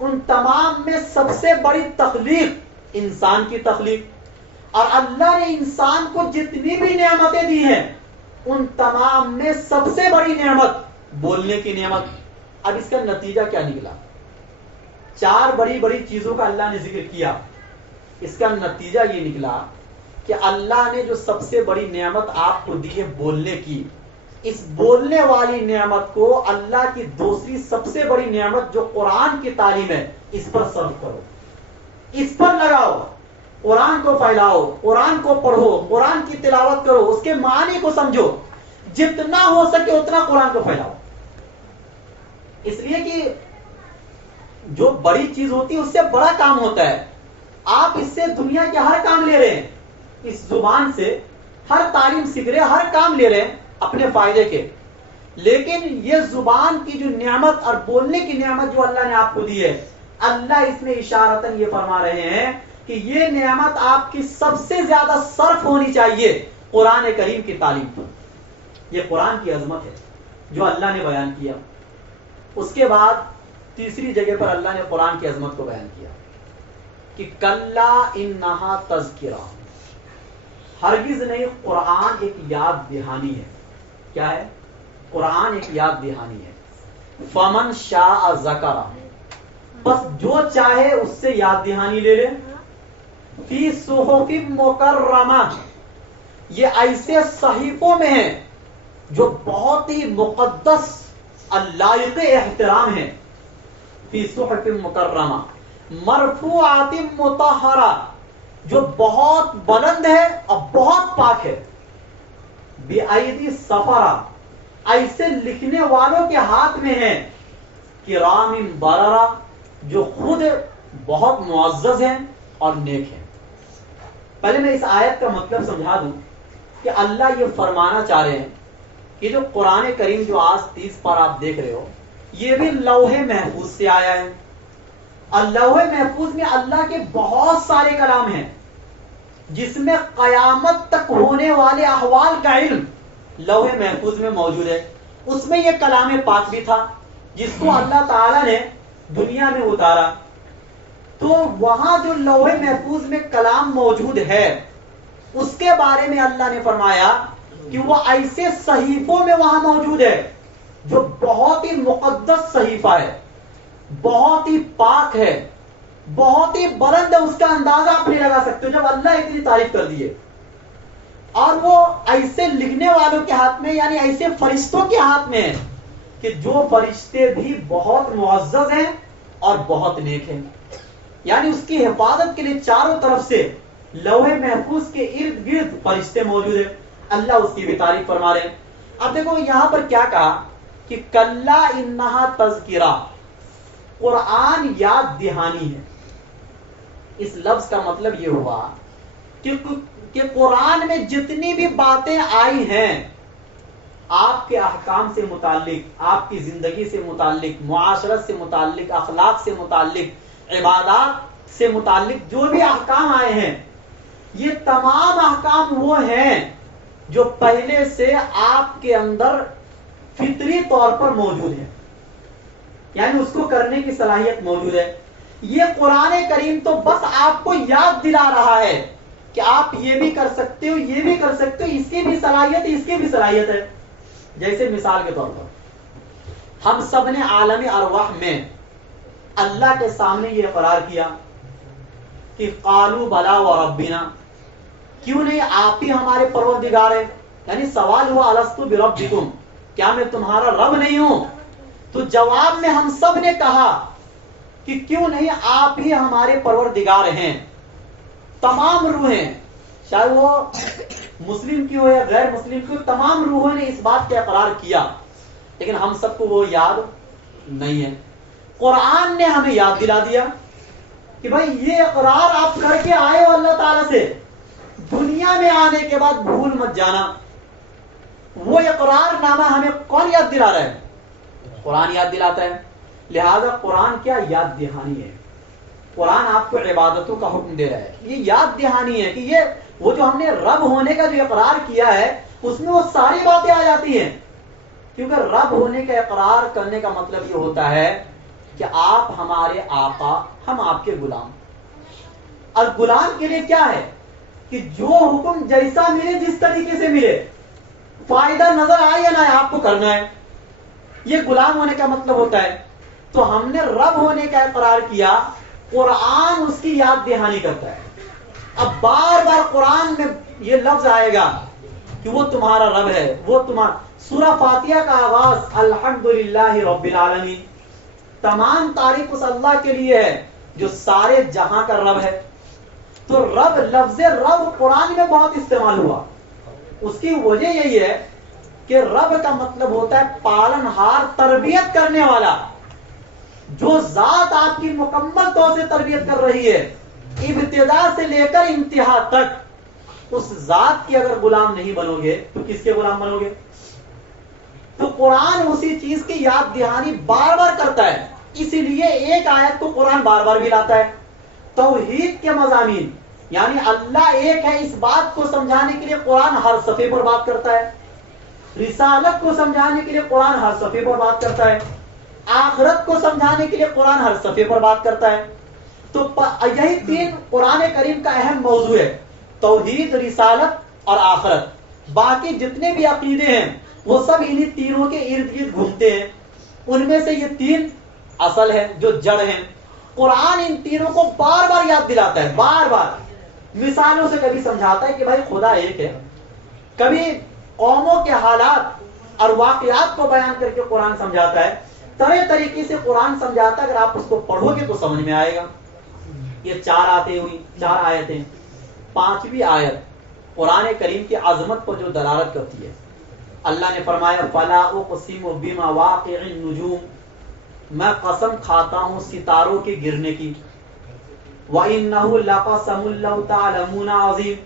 ان تمام میں سب سے بڑی تخلیق انسان کی تخلیق. اور اللہ نے انسان کو جتنی بھی نعمتیں دی ہیں ان تمام میں سب سے بڑی نعمت بولنے کی نعمت. اب اس کا نتیجہ کیا نکلا؟ 4 بڑی بڑی چیزوں کا اللہ نے ذکر کیا، اس کا نتیجہ یہ نکلا کہ اللہ نے جو سب سے بڑی نعمت آپ کو دی ہے بولنے کی، اس بولنے والی نعمت کو اللہ کی دوسری سب سے بڑی نعمت جو قرآن کی تعلیم ہے اس پر صرف کرو، اس پر لگاؤ. قرآن کو پھیلاؤ، قرآن کو پڑھو، قرآن کی تلاوت کرو، اس کے معنی کو سمجھو، جتنا ہو سکے اتنا قرآن کو پھیلاؤ. اس لیے کہ جو بڑی چیز ہوتی ہے اس سے بڑا کام ہوتا ہے. آپ اس سے دنیا کے ہر کام لے رہے ہیں، اس زبان سے ہر تعلیم سیکھ رہے ہیں، ہر کام لے رہے ہیں اپنے فائدے کے، لیکن یہ زبان کی جو نعمت اور بولنے کی نعمت جو اللہ نے آپ کو دی ہے، اللہ اس میں اشارتاً یہ فرما رہے ہیں کہ یہ نعمت آپ کی سب سے زیادہ صرف ہونی چاہیے قرآن کریم کی تعلیم پر. یہ قرآن کی عظمت ہے جو اللہ نے بیان کیا. اس کے بعد تیسری جگہ پر اللہ نے قرآن کی عظمت کو بیان کیا کہ کلا انہا تذکرہ، ہرگز نہیں، قرآن ایک یاد دہانی ہے. کیا ہے؟ قرآن ایک یاد دہانی ہے. فمن شاء ذکرہ، بس جو چاہے اس سے یاد دہانی لے لے. فی صحف مکرمہ، یہ ایسے صحیفوں میں ہیں جو بہت ہی مقدس اللائق احترام ہے. فی صحف مکرمہ مرفوعات مطہرہ، جو بہت بلند ہے اور بہت پاک ہے. بِأَيْدِي سفرہ، ایسے لکھنے والوں کے ہاتھ میں ہے. کرام بررہ، جو خود بہت معزز ہیں اور نیک ہیں. پہلے میں اس آیت کا مطلب سمجھا دوں کہ اللہ یہ فرمانا چاہ رہے ہیں کہ جو قرآن کریم جو آج 30 پر آپ دیکھ رہے ہو یہ بھی لوح محفوظ سے آیا ہے. اور لوح محفوظ میں اللہ کے بہت سارے کلام ہیں. جس میں قیامت تک ہونے والے احوال کا علم لوح محفوظ میں موجود ہے. اس میں یہ کلام پاک بھی تھا جس کو اللہ تعالیٰ نے دنیا میں اتارا. تو وہاں جو لوح محفوظ میں کلام موجود ہے اس کے بارے میں اللہ نے فرمایا کہ وہ ایسے صحیفوں میں وہاں موجود ہے جو بہت ہی مقدس صحیفہ ہے, بہت ہی پاک ہے, بہت ہی بلند ہے. اس کا اندازہ آپ نہیں لگا سکتے جب اللہ اتنی تعریف کر دیے. اور وہ ایسے لکھنے والوں کے ہاتھ میں, یعنی ایسے فرشتوں کے ہاتھ میں ہے کہ جو فرشتے بھی بہت معزز ہیں اور بہت نیک ہیں. یعنی اس کی حفاظت کے لیے چاروں طرف سے لوح محفوظ کے ارد گرد فرشتے موجود ہیں. اللہ اس کی بھی تعریف فرما رہے ہیں. اب دیکھو یہاں پر کیا کہا کہ کلا انہا تذکرہ, قرآن یاد دہانی ہے. اس لفظ کا مطلب یہ ہوا کہ قرآن میں جتنی بھی باتیں آئی ہیں آپ کے احکام سے متعلق, آپ کی زندگی سے متعلق, معاشرت سے متعلق, اخلاق سے متعلق, عبادات سے متعلق جو بھی احکام آئے ہیں, یہ تمام احکام وہ ہیں جو پہلے سے آپ کے اندر فطری طور پر موجود ہے, یعنی اس کو کرنے کی صلاحیت موجود ہے. یہ قرآن کریم تو بس آپ کو یاد دلا رہا ہے کہ آپ یہ بھی کر سکتے ہو, یہ بھی کر سکتے ہو, اس کی بھی صلاحیت, اس کی بھی صلاحیت ہے. جیسے مثال کے طور پر ہم سب نے عالم ارواح میں اللہ کے سامنے یہ اقرار کیا کہ قالوا بلا وربنا, کیوں نہیں آپ ہی ہمارے پروردگار ہیں. یعنی سوال ہوا الستو بربکم, کیا میں تمہارا رب نہیں ہوں؟ تو جواب میں ہم سب نے کہا کہ کیوں نہیں آپ ہی ہمارے پروردگار ہیں. تمام روحیں, چاہے وہ مسلم کی ہو یا غیر مسلم کی ہو, تمام روحوں نے اس بات کا اقرار کیا, لیکن ہم سب کو وہ یاد نہیں ہے. قرآن نے ہمیں یاد دلا دیا کہ بھائی یہ اقرار آپ کر کے آئے ہو اللہ تعالیٰ سے, دنیا میں آنے کے بعد بھول مت جانا. وہ اقرار نامہ ہمیں کون یاد دلا رہا ہے؟ قرآن یاد دلاتا ہے. لہذا قرآن کیا یاد دہانی ہے. قرآن آپ کو عبادتوں کا حکم دے رہا ہے. یہ یاد دہانی ہے کہ یہ وہ جو ہم نے رب ہونے کا جو اقرار کیا ہے اس میں وہ ساری باتیں آ جاتی ہیں. کیونکہ رب ہونے کا اقرار کرنے کا مطلب یہ ہوتا ہے کہ آپ ہمارے آقا, ہم آپ کے غلام. اور غلام کے لیے کیا ہے کہ جو حکم جیسا ملے, جس طریقے سے ملے, فائدہ نظر آئے یا نہ آئے, آپ کو کرنا ہے. یہ غلام ہونے کا مطلب ہوتا ہے. تو ہم نے رب ہونے کا اقرار کیا, قرآن اس کی یاد دہانی کرتا ہے. اب بار بار قرآن میں یہ لفظ آئے گا کہ وہ تمہارا رب ہے, وہ تمہارا. سورہ فاتحہ کا آغاز الحمدللہ رب العالمین, تمام تعریف اس اللہ کے لیے ہے جو سارے جہاں کا رب ہے. تو رب, لفظ رب قرآن میں بہت استعمال ہوا. اس کی وجہ یہی ہے کہ رب کا مطلب ہوتا ہے پالن ہار, تربیت کرنے والا. جو ذات آپ کی مکمل طور سے تربیت کر رہی ہے ابتدا سے لے کر انتہا تک, اس ذات کی اگر غلام نہیں بنو گے تو کس کے غلام بنو گے؟ تو قرآن اسی چیز کی یاد دہانی بار بار کرتا ہے. اسی لیے ایک آیت کو قرآن بار بار بھی لاتا ہے. توحید کے مضامین, یعنی اللہ ایک ہے, اس بات کو سمجھانے کے لیے قرآن ہر صفحے پر بات کرتا ہے. رسالت کو سمجھانے کے لیے قرآن ہر صفحے پر بات کرتا ہے. آخرت کو سمجھانے کے لیے قرآن ہر صفحے پر بات کرتا ہے. تو یہی تین قرآن کریم کا اہم موضوع ہے, توحید, رسالت اور آخرت. باقی جتنے بھی عقیدے ہیں وہ سب انہی تینوں کے ارد گرد گھومتے ہیں. ان میں سے یہ تین اصل ہے جو جڑ ہیں. قرآن ان تینوں کو بار بار یاد دلاتا ہے, بار بار مثالوں سے کبھی سمجھاتا ہے کہ بھائی خدا ایک ہے, کبھی قوموں کے حالات اور واقعات کو بیان کر کے قرآن سمجھاتا ہے. طرح طریقے سے قرآن سمجھاتا ہے, اگر آپ اس کو پڑھو گے تو سمجھ میں آئے گا. یہ چار آتے ہوئی, چار آیتیں. پانچویں آیت قرآن کریم کی عظمت پر جو دلالت کرتی ہے. اللہ نے فرمایا فلا اقسم بمواقع النجوم, میں قسم کھاتا ہوں ستاروں کے گرنے کی. وَإِنَّهُ لَقَسَمٌ لَوْ تَعْلَمُونَ عَظِيمٌ,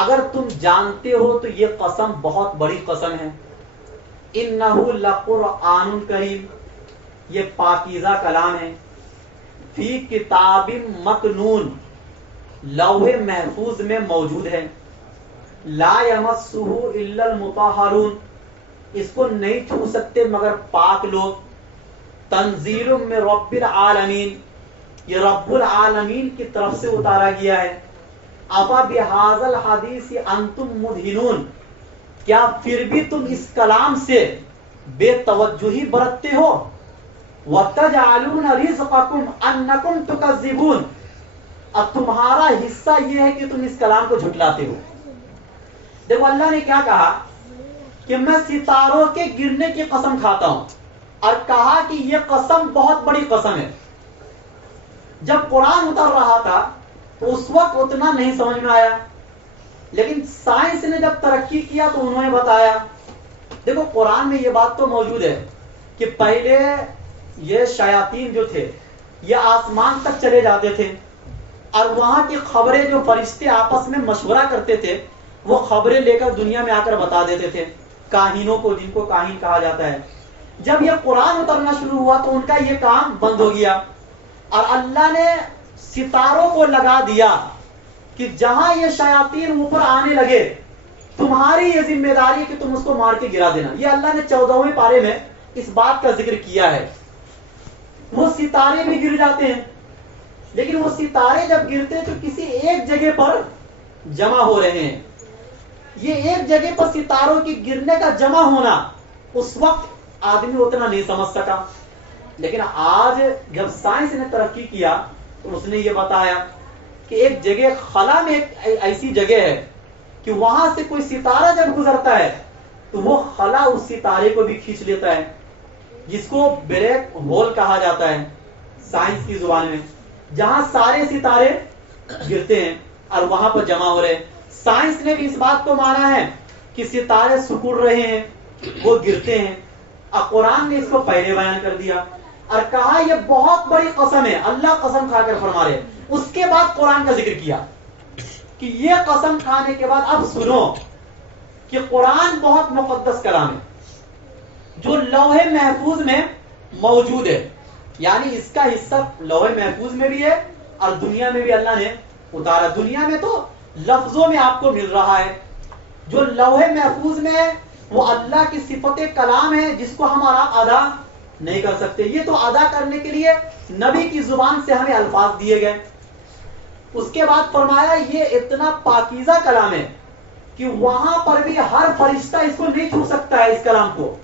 اگر تم جانتے ہو تو یہ قسم بہت بڑی قسم ہے. إِنَّهُ لَقُرْآنٌ کریم, یہ پاکیزہ کلام ہے. فی کتاب مکنون, لوح محفوظ میں موجود ہے. لا یمسہ الا المطہرون، اس کو نہیں چھو سکتے مگر پاک لوگ. تنزیل من رب العالمین، یہ رب العالمین کی طرف سے اتارا گیا ہے. افا بہذا الحدیث انتم مدہنون، کیا پھر بھی تم اس کلام سے بے توجہی برتتے ہو. وَتَجْعَلُونَ رِزْقَكُمْ أَنَّكُمْ تُكَذِّبُونَ، اب تمہارا حصہ یہ ہے کہ تم اس کلام کو جھٹلاتے ہو. دیکھو اللہ نے کیا کہا کہ میں ستاروں کے گرنے کی قسم کھاتا ہوں، اور کہا کہ یہ قسم بہت بڑی قسم ہے. جب قرآن اتر رہا تھا تو اس وقت اتنا نہیں سمجھ میں آیا، لیکن سائنس نے جب ترقی کیا تو انہوں نے بتایا. دیکھو قرآن میں یہ بات تو موجود ہے کہ پہلے یہ شیاطین جو تھے یہ آسمان تک چلے جاتے تھے، اور وہاں کی خبریں جو فرشتے آپس میں مشورہ کرتے تھے وہ خبریں لے کر دنیا میں آ کر بتا دیتے تھے کاہنوں کو، جن کو کاہن کہا جاتا ہے. جب یہ قرآن اترنا شروع ہوا تو ان کا یہ کام بند ہو گیا، اور اللہ نے ستاروں کو لگا دیا کہ جہاں یہ شیاطین اوپر آنے لگے تمہاری یہ ذمہ داری ہے کہ تم اس کو مار کے گرا دینا. یہ اللہ نے 14ویں پارے میں اس بات کا ذکر کیا ہے. وہ ستارے بھی گر جاتے ہیں، لیکن وہ ستارے جب گرتے تو کسی ایک جگہ پر جمع ہو رہے ہیں. یہ ایک جگہ پر ستاروں کی گرنے کا جمع ہونا اس وقت آدمی اتنا نہیں سمجھ سکا، لیکن آج جب سائنس نے ترقی کیا تو اس نے یہ بتایا کہ ایک جگہ خلا میں ایک ایسی جگہ ہے کہ وہاں سے کوئی ستارہ جب گزرتا ہے تو وہ خلا اس ستارے کو بھی کھینچ لیتا ہے، جس کو بلیک ہول کہا جاتا ہے سائنس کی زبان میں، جہاں سارے ستارے گرتے ہیں اور وہاں پر جمع ہو رہے ہیں. سائنس نے بھی اس بات کو مانا ہے کہ ستارے سکڑ رہے ہیں، وہ گرتے ہیں، اور قرآن نے اس کو پہلے بیان کر دیا اور کہا یہ بہت بڑی قسم ہے. اللہ قسم کھا کر فرما رہے. اس کے بعد قرآن کا ذکر کیا کہ یہ قسم کھانے کے بعد اب سنو کہ قرآن بہت مقدس کلام ہے جو لوح محفوظ میں موجود ہے. یعنی اس کا حصہ لوح محفوظ میں بھی ہے اور دنیا میں بھی اللہ نے اتارا. دنیا میں تو لفظوں میں آپ کو مل رہا ہے، جو لوح محفوظ میں ہے وہ اللہ کی صفت کلام ہے جس کو ہم اور آپ ادا نہیں کر سکتے. یہ تو ادا کرنے کے لیے نبی کی زبان سے ہمیں الفاظ دیے گئے. اس کے بعد فرمایا یہ اتنا پاکیزہ کلام ہے کہ وہاں پر بھی ہر فرشتہ اس کو نہیں چھو سکتا ہے. اس کلام کو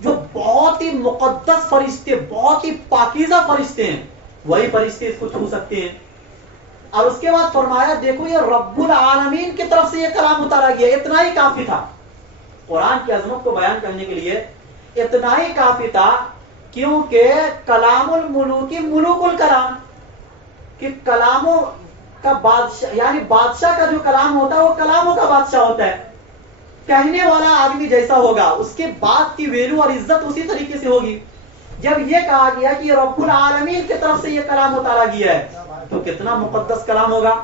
جو بہت ہی مقدس فرشتے، بہت ہی پاکیزہ فرشتے ہیں، وہی فرشتے اس کو چھو سکتے ہیں. اور اس کے بعد فرمایا دیکھو یہ رب العالمین کی طرف سے یہ کلام اتارا گیا. اتنا ہی کافی تھا قرآن کی عظمت کو بیان کرنے کے لیے، اتنا ہی کافی تھا، کیونکہ کلام الملوک ملوک الکلام، کہ کلاموں کا بادشاہ، یعنی بادشاہ کا جو کلام ہوتا ہے وہ کلاموں کا بادشاہ ہوتا ہے. کہنے والا آدمی جیسا ہوگا اس کے بات کی ویلو اور عزت اسی طریقے سے ہوگی. جب یہ کہا گیا کہ یہ رب العالمین کی طرف سے یہ کلام اتارا گیا ہے تو کتنا مقدس کلام ہوگا.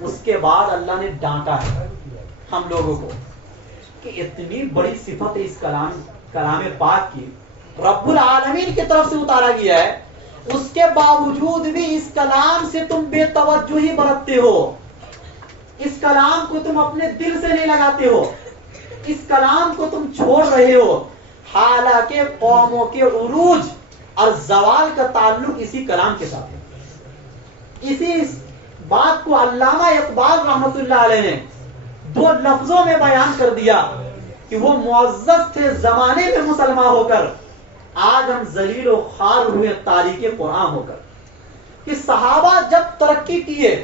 اس کے بعد اللہ نے ڈانٹا ہے ہم لوگوں کو کہ اتنی بڑی صفت ہے اس کلام پاک کی، رب العالمین کی طرف سے اتارا گیا ہے، اس کے باوجود بھی اس کلام سے تم بے توجہی برتتے ہو، اس کلام کو تم اپنے دل سے نہیں لگاتے ہو، اس کلام کو تم چھوڑ رہے ہو. حالانکہ قوموں کے عروج اور زوال کا تعلق اسی کلام کے ساتھ ہے. اسی بات کو علامہ اقبال رحمۃ اللہ علیہ نے 2 لفظوں میں بیان کر دیا کہ وہ معزز تھے زمانے میں مسلمان ہو کر، آج ہم ذلیل و خوار ہوئے تاریخ قرآن ہو کر. کہ صحابہ جب ترقی کیے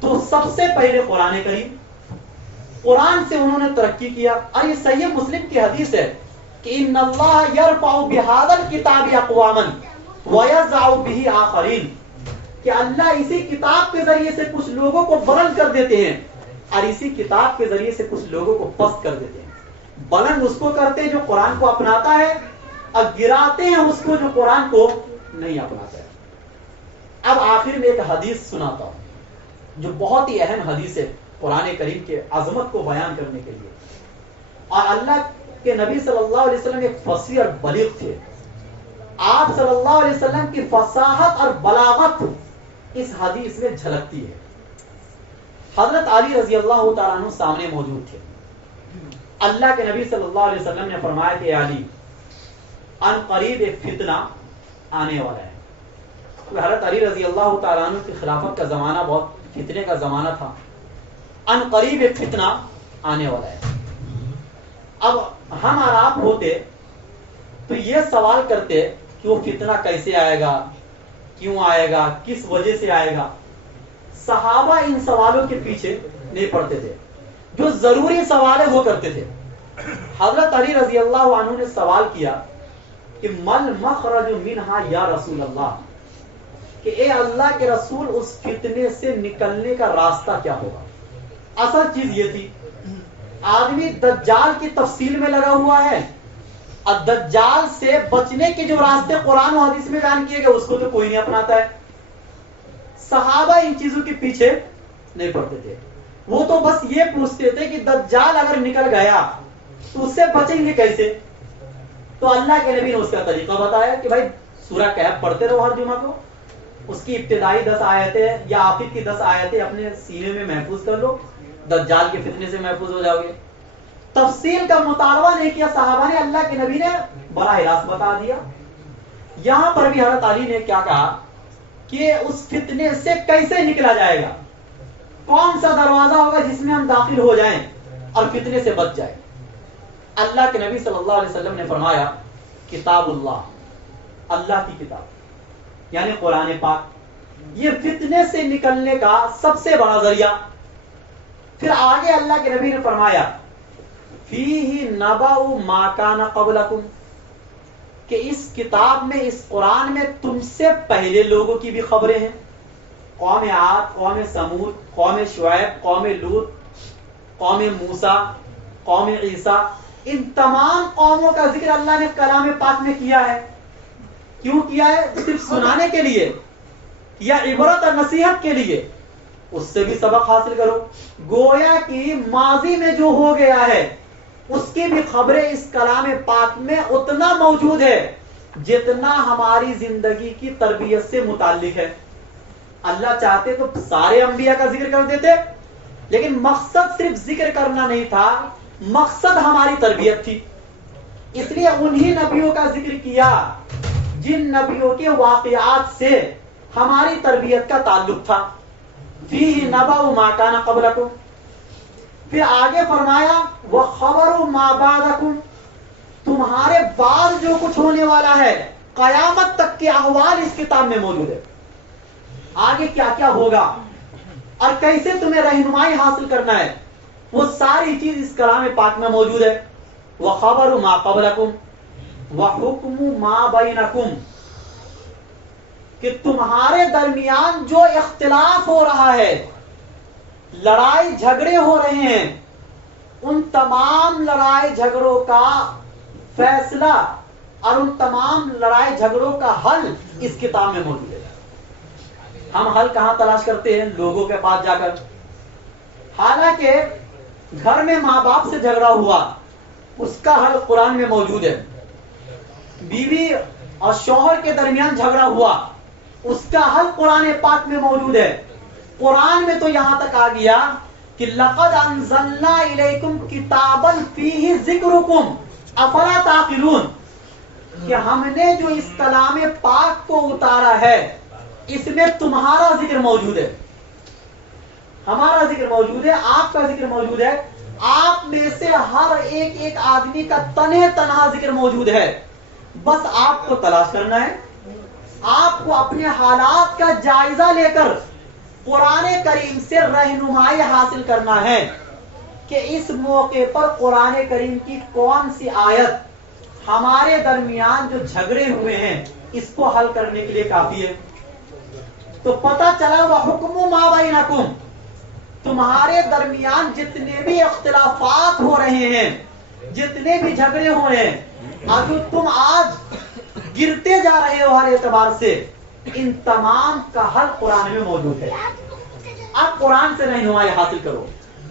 تو سب سے پہلے قرآن کریم، قرآن سے انہوں نے ترقی کیا. اور یہ صحیح مسلم کی حدیث ہے کہ ان اللہ یرفع بہذا الکتاب اقواما ویضع به آخرین، کہ اللہ اسی کتاب کے ذریعے سے کچھ لوگوں کو بلند کر دیتے ہیں اور اسی کتاب کے ذریعے سے کچھ لوگوں کو پست کر دیتے ہیں. بلند اس کو کرتے ہیں جو قرآن کو اپناتا ہے، اور گراتے ہیں اس کو جو قرآن کو نہیں اپناتا ہے. اب آخر میں ایک حدیث سناتا ہوں جو بہت ہی اہم حدیث ہے قرآن کریم کے عظمت کو بیان کرنے کے لیے. اور اللہ کے نبی صلی اللہ علیہ وسلم ایک فصیح اور بلیغ تھے. آپ صلی اللہ علیہ وسلم کی فصاحت اور بلاغت اس حدیث میں جھلکتی ہے. حضرت علی رضی اللہ تعالیٰ عنہ سامنے موجود تھے. اللہ کے نبی صلی اللہ علیہ وسلم نے فرمایا کہ علی ان قریب ایک فتنہ آنے والا ہے. حضرت علی رضی اللہ تعالیٰ عنہ کی خلافت کا زمانہ بہت فتنے کا زمانہ تھا. ان قریب ایک فتنہ آنے والا ہے. اب ہم اور آپ ہوتے تو یہ سوال کرتے کہ وہ فتنہ کیسے آئے گا, کیوں آئے گا, کس وجہ سے آئے گا. صحابہ ان سوالوں کے پیچھے نہیں پڑتے تھے, جو ضروری سوال ہے وہ کرتے تھے. حضرت علی رضی اللہ عنہ نے سوال کیا کہ مل مخرج منہا یا رسول اللہ, کہ اے اللہ کے رسول اس فتنے سے نکلنے کا راستہ کیا ہوگا. اصل چیز یہ تھی, آدمی دجال کی تفصیل میں لگا ہوا ہے, اور دجال سے بچنے کے جو راستے قرآن و حدیث میں بیان کیے گئے اس کو تو کوئی نہیں اپناتا ہے. صحابہ ان چیزوں کے پیچھے نہیں پڑتے تھے, وہ تو بس یہ پوچھتے تھے کہ دجال اگر نکل گیا تو اس سے بچیں گے کیسے. تو اللہ کے نبی نے اس کا طریقہ بتایا کہ بھائی سورہ کہف پڑھتے رہو ہر جمعہ کو, اس کی ابتدائی 10 آیتیں یا آخر کی 10 آیتیں اپنے سینے میں محفوظ کر لو, دجال کے فتنے سے محفوظ ہو جاؤ گے. تفصیل کا مطالبہ نہیں کیا صحابہ نے, اللہ کے نبی نے براہ راست بتا دیا. یہاں پر بھی حضرت علی نے کیا کہا کہ اس فتنے سے کیسے نکلا جائے گا, کون سا دروازہ ہوگا جس میں ہم داخل ہو جائیں اور فتنے سے بچ جائیں. اللہ کے نبی صلی اللہ علیہ وسلم نے فرمایا کتاب اللہ, اللہ کی کتاب یعنی قرآن پاک, یہ فتنے سے نکلنے کا سب سے بڑا ذریعہ. پھر آگے اللہ کے نبی نے فرمایا فیہ نبأ ما کان قبلکم, کہ اس کتاب میں, اس قرآن میں تم سے پہلے لوگوں کی بھی خبریں ہیں. قوم عاد, قوم سمود, قوم شعیب, قوم لوط, قوم موسیٰ, قوم عیسیٰ, ان تمام قوموں کا ذکر اللہ نے کلام پاک میں کیا ہے. کیوں کیا ہے؟ صرف سنانے کے لیے یا عبرت اور نصیحت کے لیے. اس سے بھی سبق حاصل کرو. گویا کہ ماضی میں جو ہو گیا ہے اس کی بھی خبریں اس کلام پاک میں اتنا موجود ہے جتنا ہماری زندگی کی تربیت سے متعلق ہے. اللہ چاہتے تو سارے انبیاء کا ذکر کر دیتے, لیکن مقصد صرف ذکر کرنا نہیں تھا, مقصد ہماری تربیت تھی. اس لیے انہی نبیوں کا ذکر کیا جن نبیوں کے واقعات سے ہماری تربیت کا تعلق تھا. فیہ نبأ ما کان قبلکم. پھر آگے فرمایا وخبر ما بعدکم, تمہارے بعد جو کچھ ہونے والا ہے قیامت تک کے احوال اس کتاب میں موجود ہے. آگے کیا کیا ہوگا اور کیسے تمہیں رہنمائی حاصل کرنا ہے, وہ ساری چیز اس کلام پاک میں موجود ہے. وخبر ما قبلکم وحکم ما بینکم, کہ تمہارے درمیان جو اختلاف ہو رہا ہے, لڑائی جھگڑے ہو رہے ہیں, ان تمام لڑائی جھگڑوں کا فیصلہ اور ان تمام لڑائی جھگڑوں کا حل اس کتاب میں موجود ہے. ہم حل کہاں تلاش کرتے ہیں؟ لوگوں کے پاس جا کر. حالانکہ گھر میں ماں باپ سے جھگڑا ہوا, اس کا حل قرآن میں موجود ہے. بیوی اور شوہر کے درمیان جھگڑا ہوا, اس کا حل قرآن پاک میں موجود ہے. قرآن میں تو یہاں تک آ گیا کہ لقد انزلنا الیکم کتابا فیہ ذکرکم افلا تعقلون, کہ ہم نے جو اس کلام پاک کو اتارا ہے اس میں تمہارا ذکر موجود ہے, ہمارا ذکر موجود ہے, آپ کا ذکر موجود ہے. آپ میں سے ہر ایک ایک آدمی کا تنہا ذکر موجود ہے. بس آپ کو تلاش کرنا ہے, آپ کو اپنے حالات کا جائزہ لے کر قرآن کریم سے رہنمائی حاصل کرنا ہے کہ اس موقع پر قرآن کریم کی کون سی آیت ہمارے درمیان جو جھگڑے ہوئے ہیں اس کو حل کرنے کے لیے کافی ہے. تو پتہ چلا وحکم ما بینکم, تمہارے درمیان جتنے بھی اختلافات ہو رہے ہیں, جتنے بھی جھگڑے ہو رہے ہیں, اگر تم آج گرتے جا رہے ہو ہر اعتبار سے, ان تمام کا حل قرآن میں موجود ہے. آپ قرآن سے رہنمائی حاصل کرو,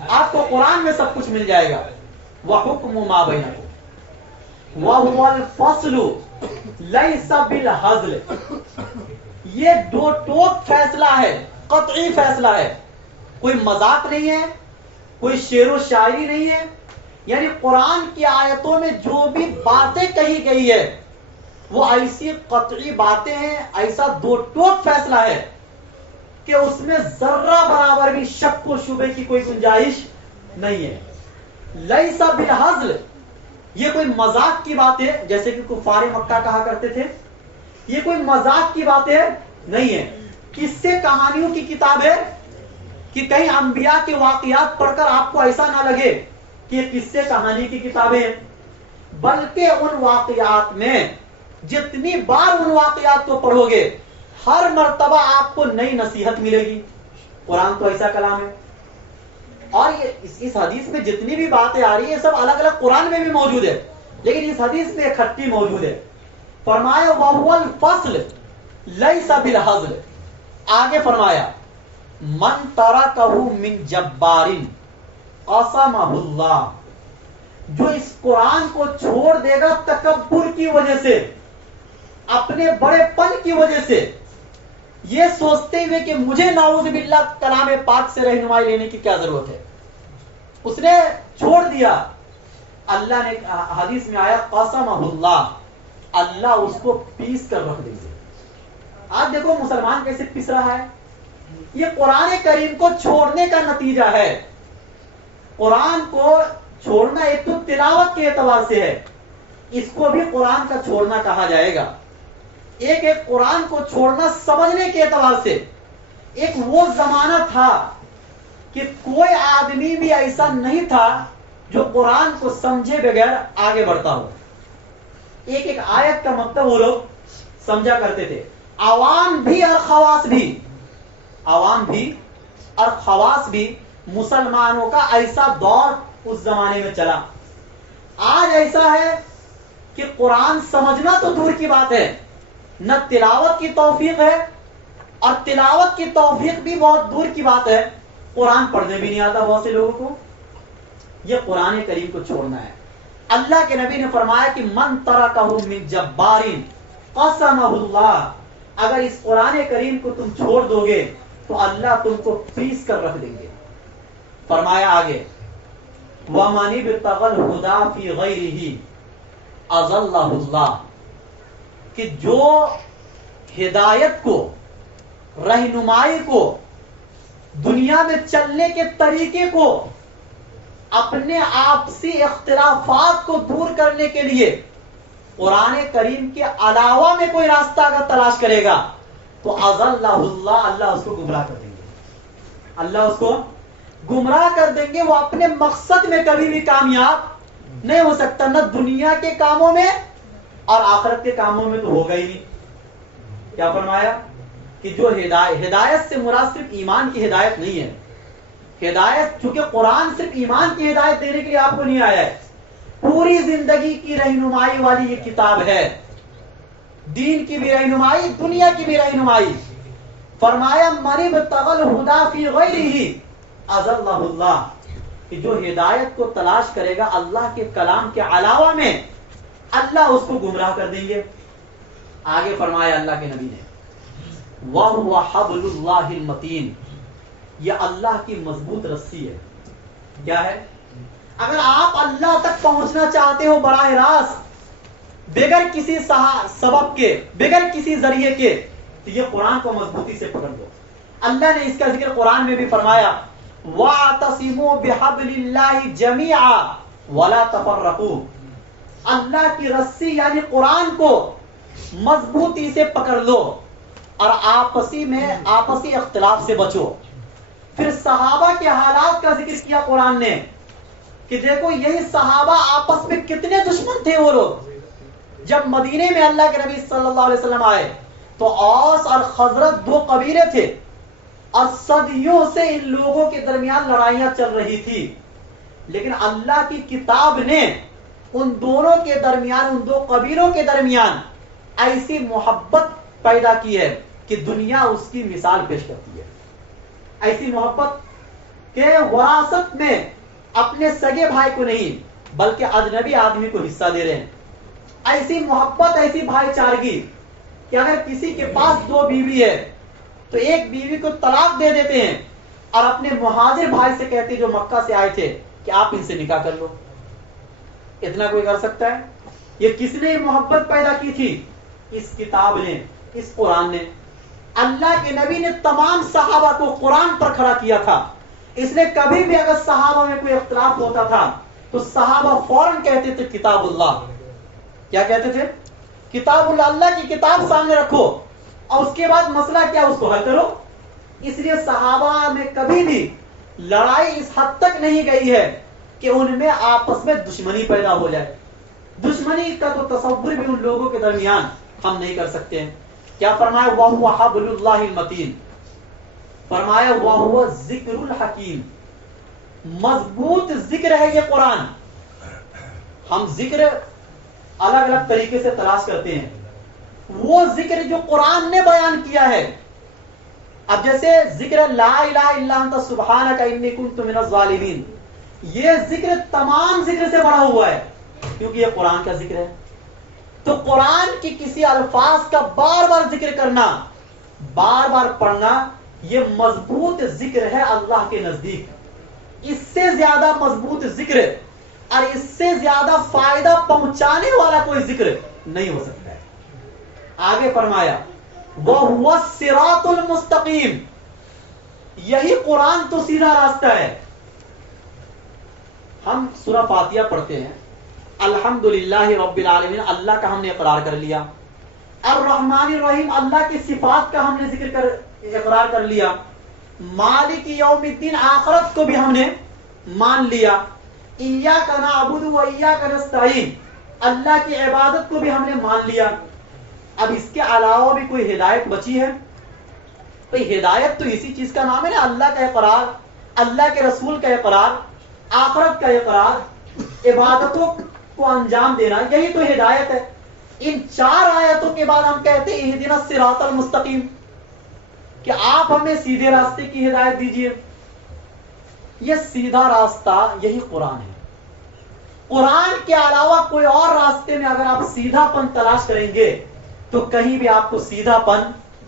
آپ کو قرآن میں سب کچھ مل جائے گا. وحکم ما بینکم وہو الفصل لیس بالہزل, یہ دو ٹوک فیصلہ ہے, قطعی فیصلہ ہے. کوئی مذاق نہیں ہے، کوئی شعر و شاعری نہیں ہے. یعنی قرآن کی آیتوں میں جو بھی باتیں کہی گئی ہے وہ ایسی قطعی باتیں ہیں، ایسا دو ٹوک فیصلہ ہے کہ اس میں ذرہ برابر بھی شک و شبے کی کوئی گنجائش نہیں ہے. لیس بالہزل، یہ کوئی مذاق کی بات ہے جیسے کہ کفار مکہ کہا کرتے تھے، یہ کوئی مذاق کی باتیں نہیں ہے. قصے کہانیوں کی کتاب ہے کہ کہیں انبیاء کے واقعات پڑھ کر آپ کو ایسا نہ لگے کہ یہ قصے کہانی کی کتابیں ہیں، بلکہ ان واقعات میں جتنی بار ان واقعات کو پڑھو گے ہر مرتبہ آپ کو نئی نصیحت ملے گی. قرآن تو ایسا کلام ہے. اور یہ اس حدیث میں جتنی بھی باتیں آ رہی ہیں سب الگ الگ قرآن میں بھی موجود ہے، لیکن اس حدیث میں اکٹھی موجود ہے. فرمایا وَهُوَ الْفَصْلُ لَيْسَ بِالْحَزْلِ. آگے فرمایا من ترکہ من جبار قسمہ اللہ، جو اس قرآن کو چھوڑ دے گا تکبر کی وجہ سے، اپنے بڑے پن کی وجہ سے، یہ سوچتے ہوئے کہ مجھے نعوذ باللہ کلام پاک سے رہنمائی لینے کی کیا ضرورت ہے، اس نے چھوڑ دیا. اللہ نے حدیث میں آیا قسمہ اللہ، اللہ اس کو پیس کر رکھ دیں گے. آج دیکھو مسلمان کیسے پس رہا ہے. یہ قرآن کریم کو چھوڑنے کا نتیجہ ہے. قرآن کو چھوڑنا ایک تو تلاوت کے اعتبار سے ہے، اس کو بھی قرآن کا چھوڑنا کہا جائے گا. ایک قرآن کو چھوڑنا سمجھنے کے اعتبار سے. ایک وہ زمانہ تھا کہ کوئی آدمی بھی ایسا نہیں تھا جو قرآن کو سمجھے بغیر آگے بڑھتا ہو. ایک آیت کا مطلب وہ لوگ سمجھا کرتے تھے. عوام بھی اور خواص بھی، عوام بھی اور خواص بھی مسلمانوں کا ایسا دور اس زمانے میں چلا. آج ایسا ہے کہ قرآن سمجھنا تو دور کی بات ہے، نہ تلاوت کی توفیق ہے، اور تلاوت کی توفیق بھی بہت دور کی بات ہے، قرآن پڑھنے بھی نہیں آتا بہت سے لوگوں کو. یہ قرآن کریم کو چھوڑنا ہے. اللہ کے نبی نے فرمایا کہ من ترکہ من جبار قسمہ اللہ، اگر اس قرآن کریم کو تم چھوڑ دو گے تو اللہ تم کو پیس کر رکھ دیں گے. فرمایا آگے وَمَنِ ابْتَغَى الْهُدَى فِي غَيْرِهِ أَضَلَّهُ اللَّهُ، کہ جو ہدایت کو، رہنمائی کو، دنیا میں چلنے کے طریقے کو، اپنے آپسی اختلافات کو دور کرنے کے لیے قرآن کریم کے علاوہ میں کوئی راستہ اگر تلاش کرے گا تو اضلہ اللہ، اللہ اس کو گمراہ کر دیں گے. اللہ اس کو گمراہ کر دیں گے. وہ اپنے مقصد میں کبھی بھی کامیاب نہیں ہو سکتا، نہ دنیا کے کاموں میں اور آخرت کے کاموں میں تو ہوگا ہی نہیں. کیا فرمایا کہ جو ہدایت سے مراد صرف ایمان کی ہدایت نہیں ہے. ہدایت چونکہ قرآن صرف ایمان کی ہدایت دینے کے لیے آپ کو نہیں آیا ہے، پوری زندگی کی رہنمائی والی یہ کتاب ہے. دین کی بھی رہنمائی، دنیا کی بھی رہنمائی. فرمایا من ابتغى الهدى في غيره اضلہ اللہ، کہ جو ہدایت کو تلاش کرے گا اللہ کے کلام کے علاوہ میں اللہ اس کو گمراہ کر دیں گے. آگے فرمایا اللہ کے نبی نے وَهُوَ حَبْلُ اللَّهِ الْمَتِينُ، یہ اللہ کی مضبوط رسی ہے. کیا ہے؟ اگر آپ اللہ تک پہنچنا چاہتے ہو براہ راست بغیر کسی سبب کے، بغیر کسی ذریعے کے، تو یہ قرآن کو مضبوطی سے پکڑ لو. اللہ نے اس کا ذکر قرآن میں بھی فرمایا وَاعْتَصِمُوا بِحَبْلِ اللَّهِ جَمِيعًا وَلَا تَفَرَّقُوا، اللہ کی رسی یعنی قرآن کو مضبوطی سے پکڑ لو اور آپسی اختلاف سے بچو. پھر صحابہ کے حالات کا ذکر کیا قرآن نے کہ دیکھو یہی صحابہ آپس میں کتنے دشمن تھے. وہ لوگ جب مدینے میں اللہ کے نبی صلی اللہ علیہ وسلم آئے تو اوس اور خزرج دو قبیلے تھے اور صدیوں سے ان لوگوں کے درمیان لڑائیاں چل رہی تھی، لیکن اللہ کی کتاب نے ان دونوں کے درمیان، ان دو قبیلوں کے درمیان ایسی محبت پیدا کی ہے کہ دنیا اس کی مثال پیش کرتی ہے. ایسی محبت کہ وراثت میں اپنے سگے بھائی کو نہیں بلکہ اجنبی آدمی کو حصہ دے رہے ہیں. ایسی محبت، ایسی بھائی چارگی کہ اگر کسی کے پاس دو بیوی ہے تو ایک بیوی کو طلاق دے دیتے ہیں اور اپنے مہاجر بھائی سے کہتے جو مکہ سے آئے تھے کہ آپ ان سے نکاح کر لو. اتنا کوئی کر سکتا ہے؟ یہ کس نے محبت پیدا کی تھی؟ اس کتاب نے، اس قرآن نے. اللہ کے نبی نے تمام صحابہ کو قرآن پر کھڑا کیا تھا. اس نے کبھی بھی اگر صحابہ میں کوئی اختلاف ہوتا تھا تو صحابہ فوراً کہتے تھے کتاب اللہ. کیا کہتے تھے؟ کتاب اللہ. اللہ کی کتاب سامنے رکھو اور اس کے بعد مسئلہ کیا اس کو حل کرو. اس لیے صحابہ میں کبھی بھی لڑائی اس حد تک نہیں گئی ہے کہ ان میں آپس میں دشمنی پیدا ہو جائے. دشمنی کا تو تصور بھی ان لوگوں کے درمیان ہم نہیں کر سکتے ہیں. کیا فرمایا؟ وَهُوَ حَبْلُ اللَّهِ الْمَتِينُ. فرمایا وَهُوَ ذِكْرُ الْحَكِيمُ. مضبوط ذکر ہے یہ قرآن. ہم ذکر الگ الگ طریقے سے تلاش کرتے ہیں. وہ ذکر جو قرآن نے بیان کیا ہے، اب جیسے ذکر لا الہ الا انت سبحانک انی کنت من الظالمین، یہ ذکر تمام ذکر سے بڑا ہوا ہے کیونکہ یہ قرآن کا ذکر ہے. تو قرآن کی کسی الفاظ کا بار بار ذکر کرنا، بار بار پڑھنا، یہ مضبوط ذکر ہے اللہ کے نزدیک. اس سے زیادہ مضبوط ذکر اور اس سے زیادہ فائدہ پہنچانے والا کوئی ذکر نہیں ہو سکتا ہے. آگے فرمایا وَهُوَ الصِّرَاطُ الْمُسْتَقِيمُ. یہی قرآن تو سیدھا راستہ ہے. ہم سورہ فاتحہ پڑھتے ہیں، الحمدللہ رب العالمین اللہ کا ہم نے اقرار کر لیا. الرحمن الرحیم اللہ کی صفات کا ہم نے اقرار کر لیا. مالک یوم الدین آخرت کو بھی ہم نے مان لیا. ایاک نعبد و ایاک نستعین اللہ کی عبادت کو بھی ہم نے مان لیا. اب اس کے علاوہ بھی کوئی ہدایت بچی ہے؟ بھئی ہدایت تو اسی چیز کا نام ہے نا، اللہ کا اقرار، اللہ کے رسول کا اقرار، آخرت کا اقرار، عبادتوں کو انجام دینا، یہی تو ہدایت ہے. ان 4 آیتوں کے بعد ہم کہتے ہیں اہدنا الصراط المستقیم، کہ آپ ہمیں سیدھے راستے کی ہدایت دیجیے. یہ سیدھا راستہ یہی قرآن ہے. قرآن کے علاوہ کوئی اور راستے میں اگر آپ سیدھا پن تلاش کریں گے تو کہیں بھی آپ کو سیدھا پن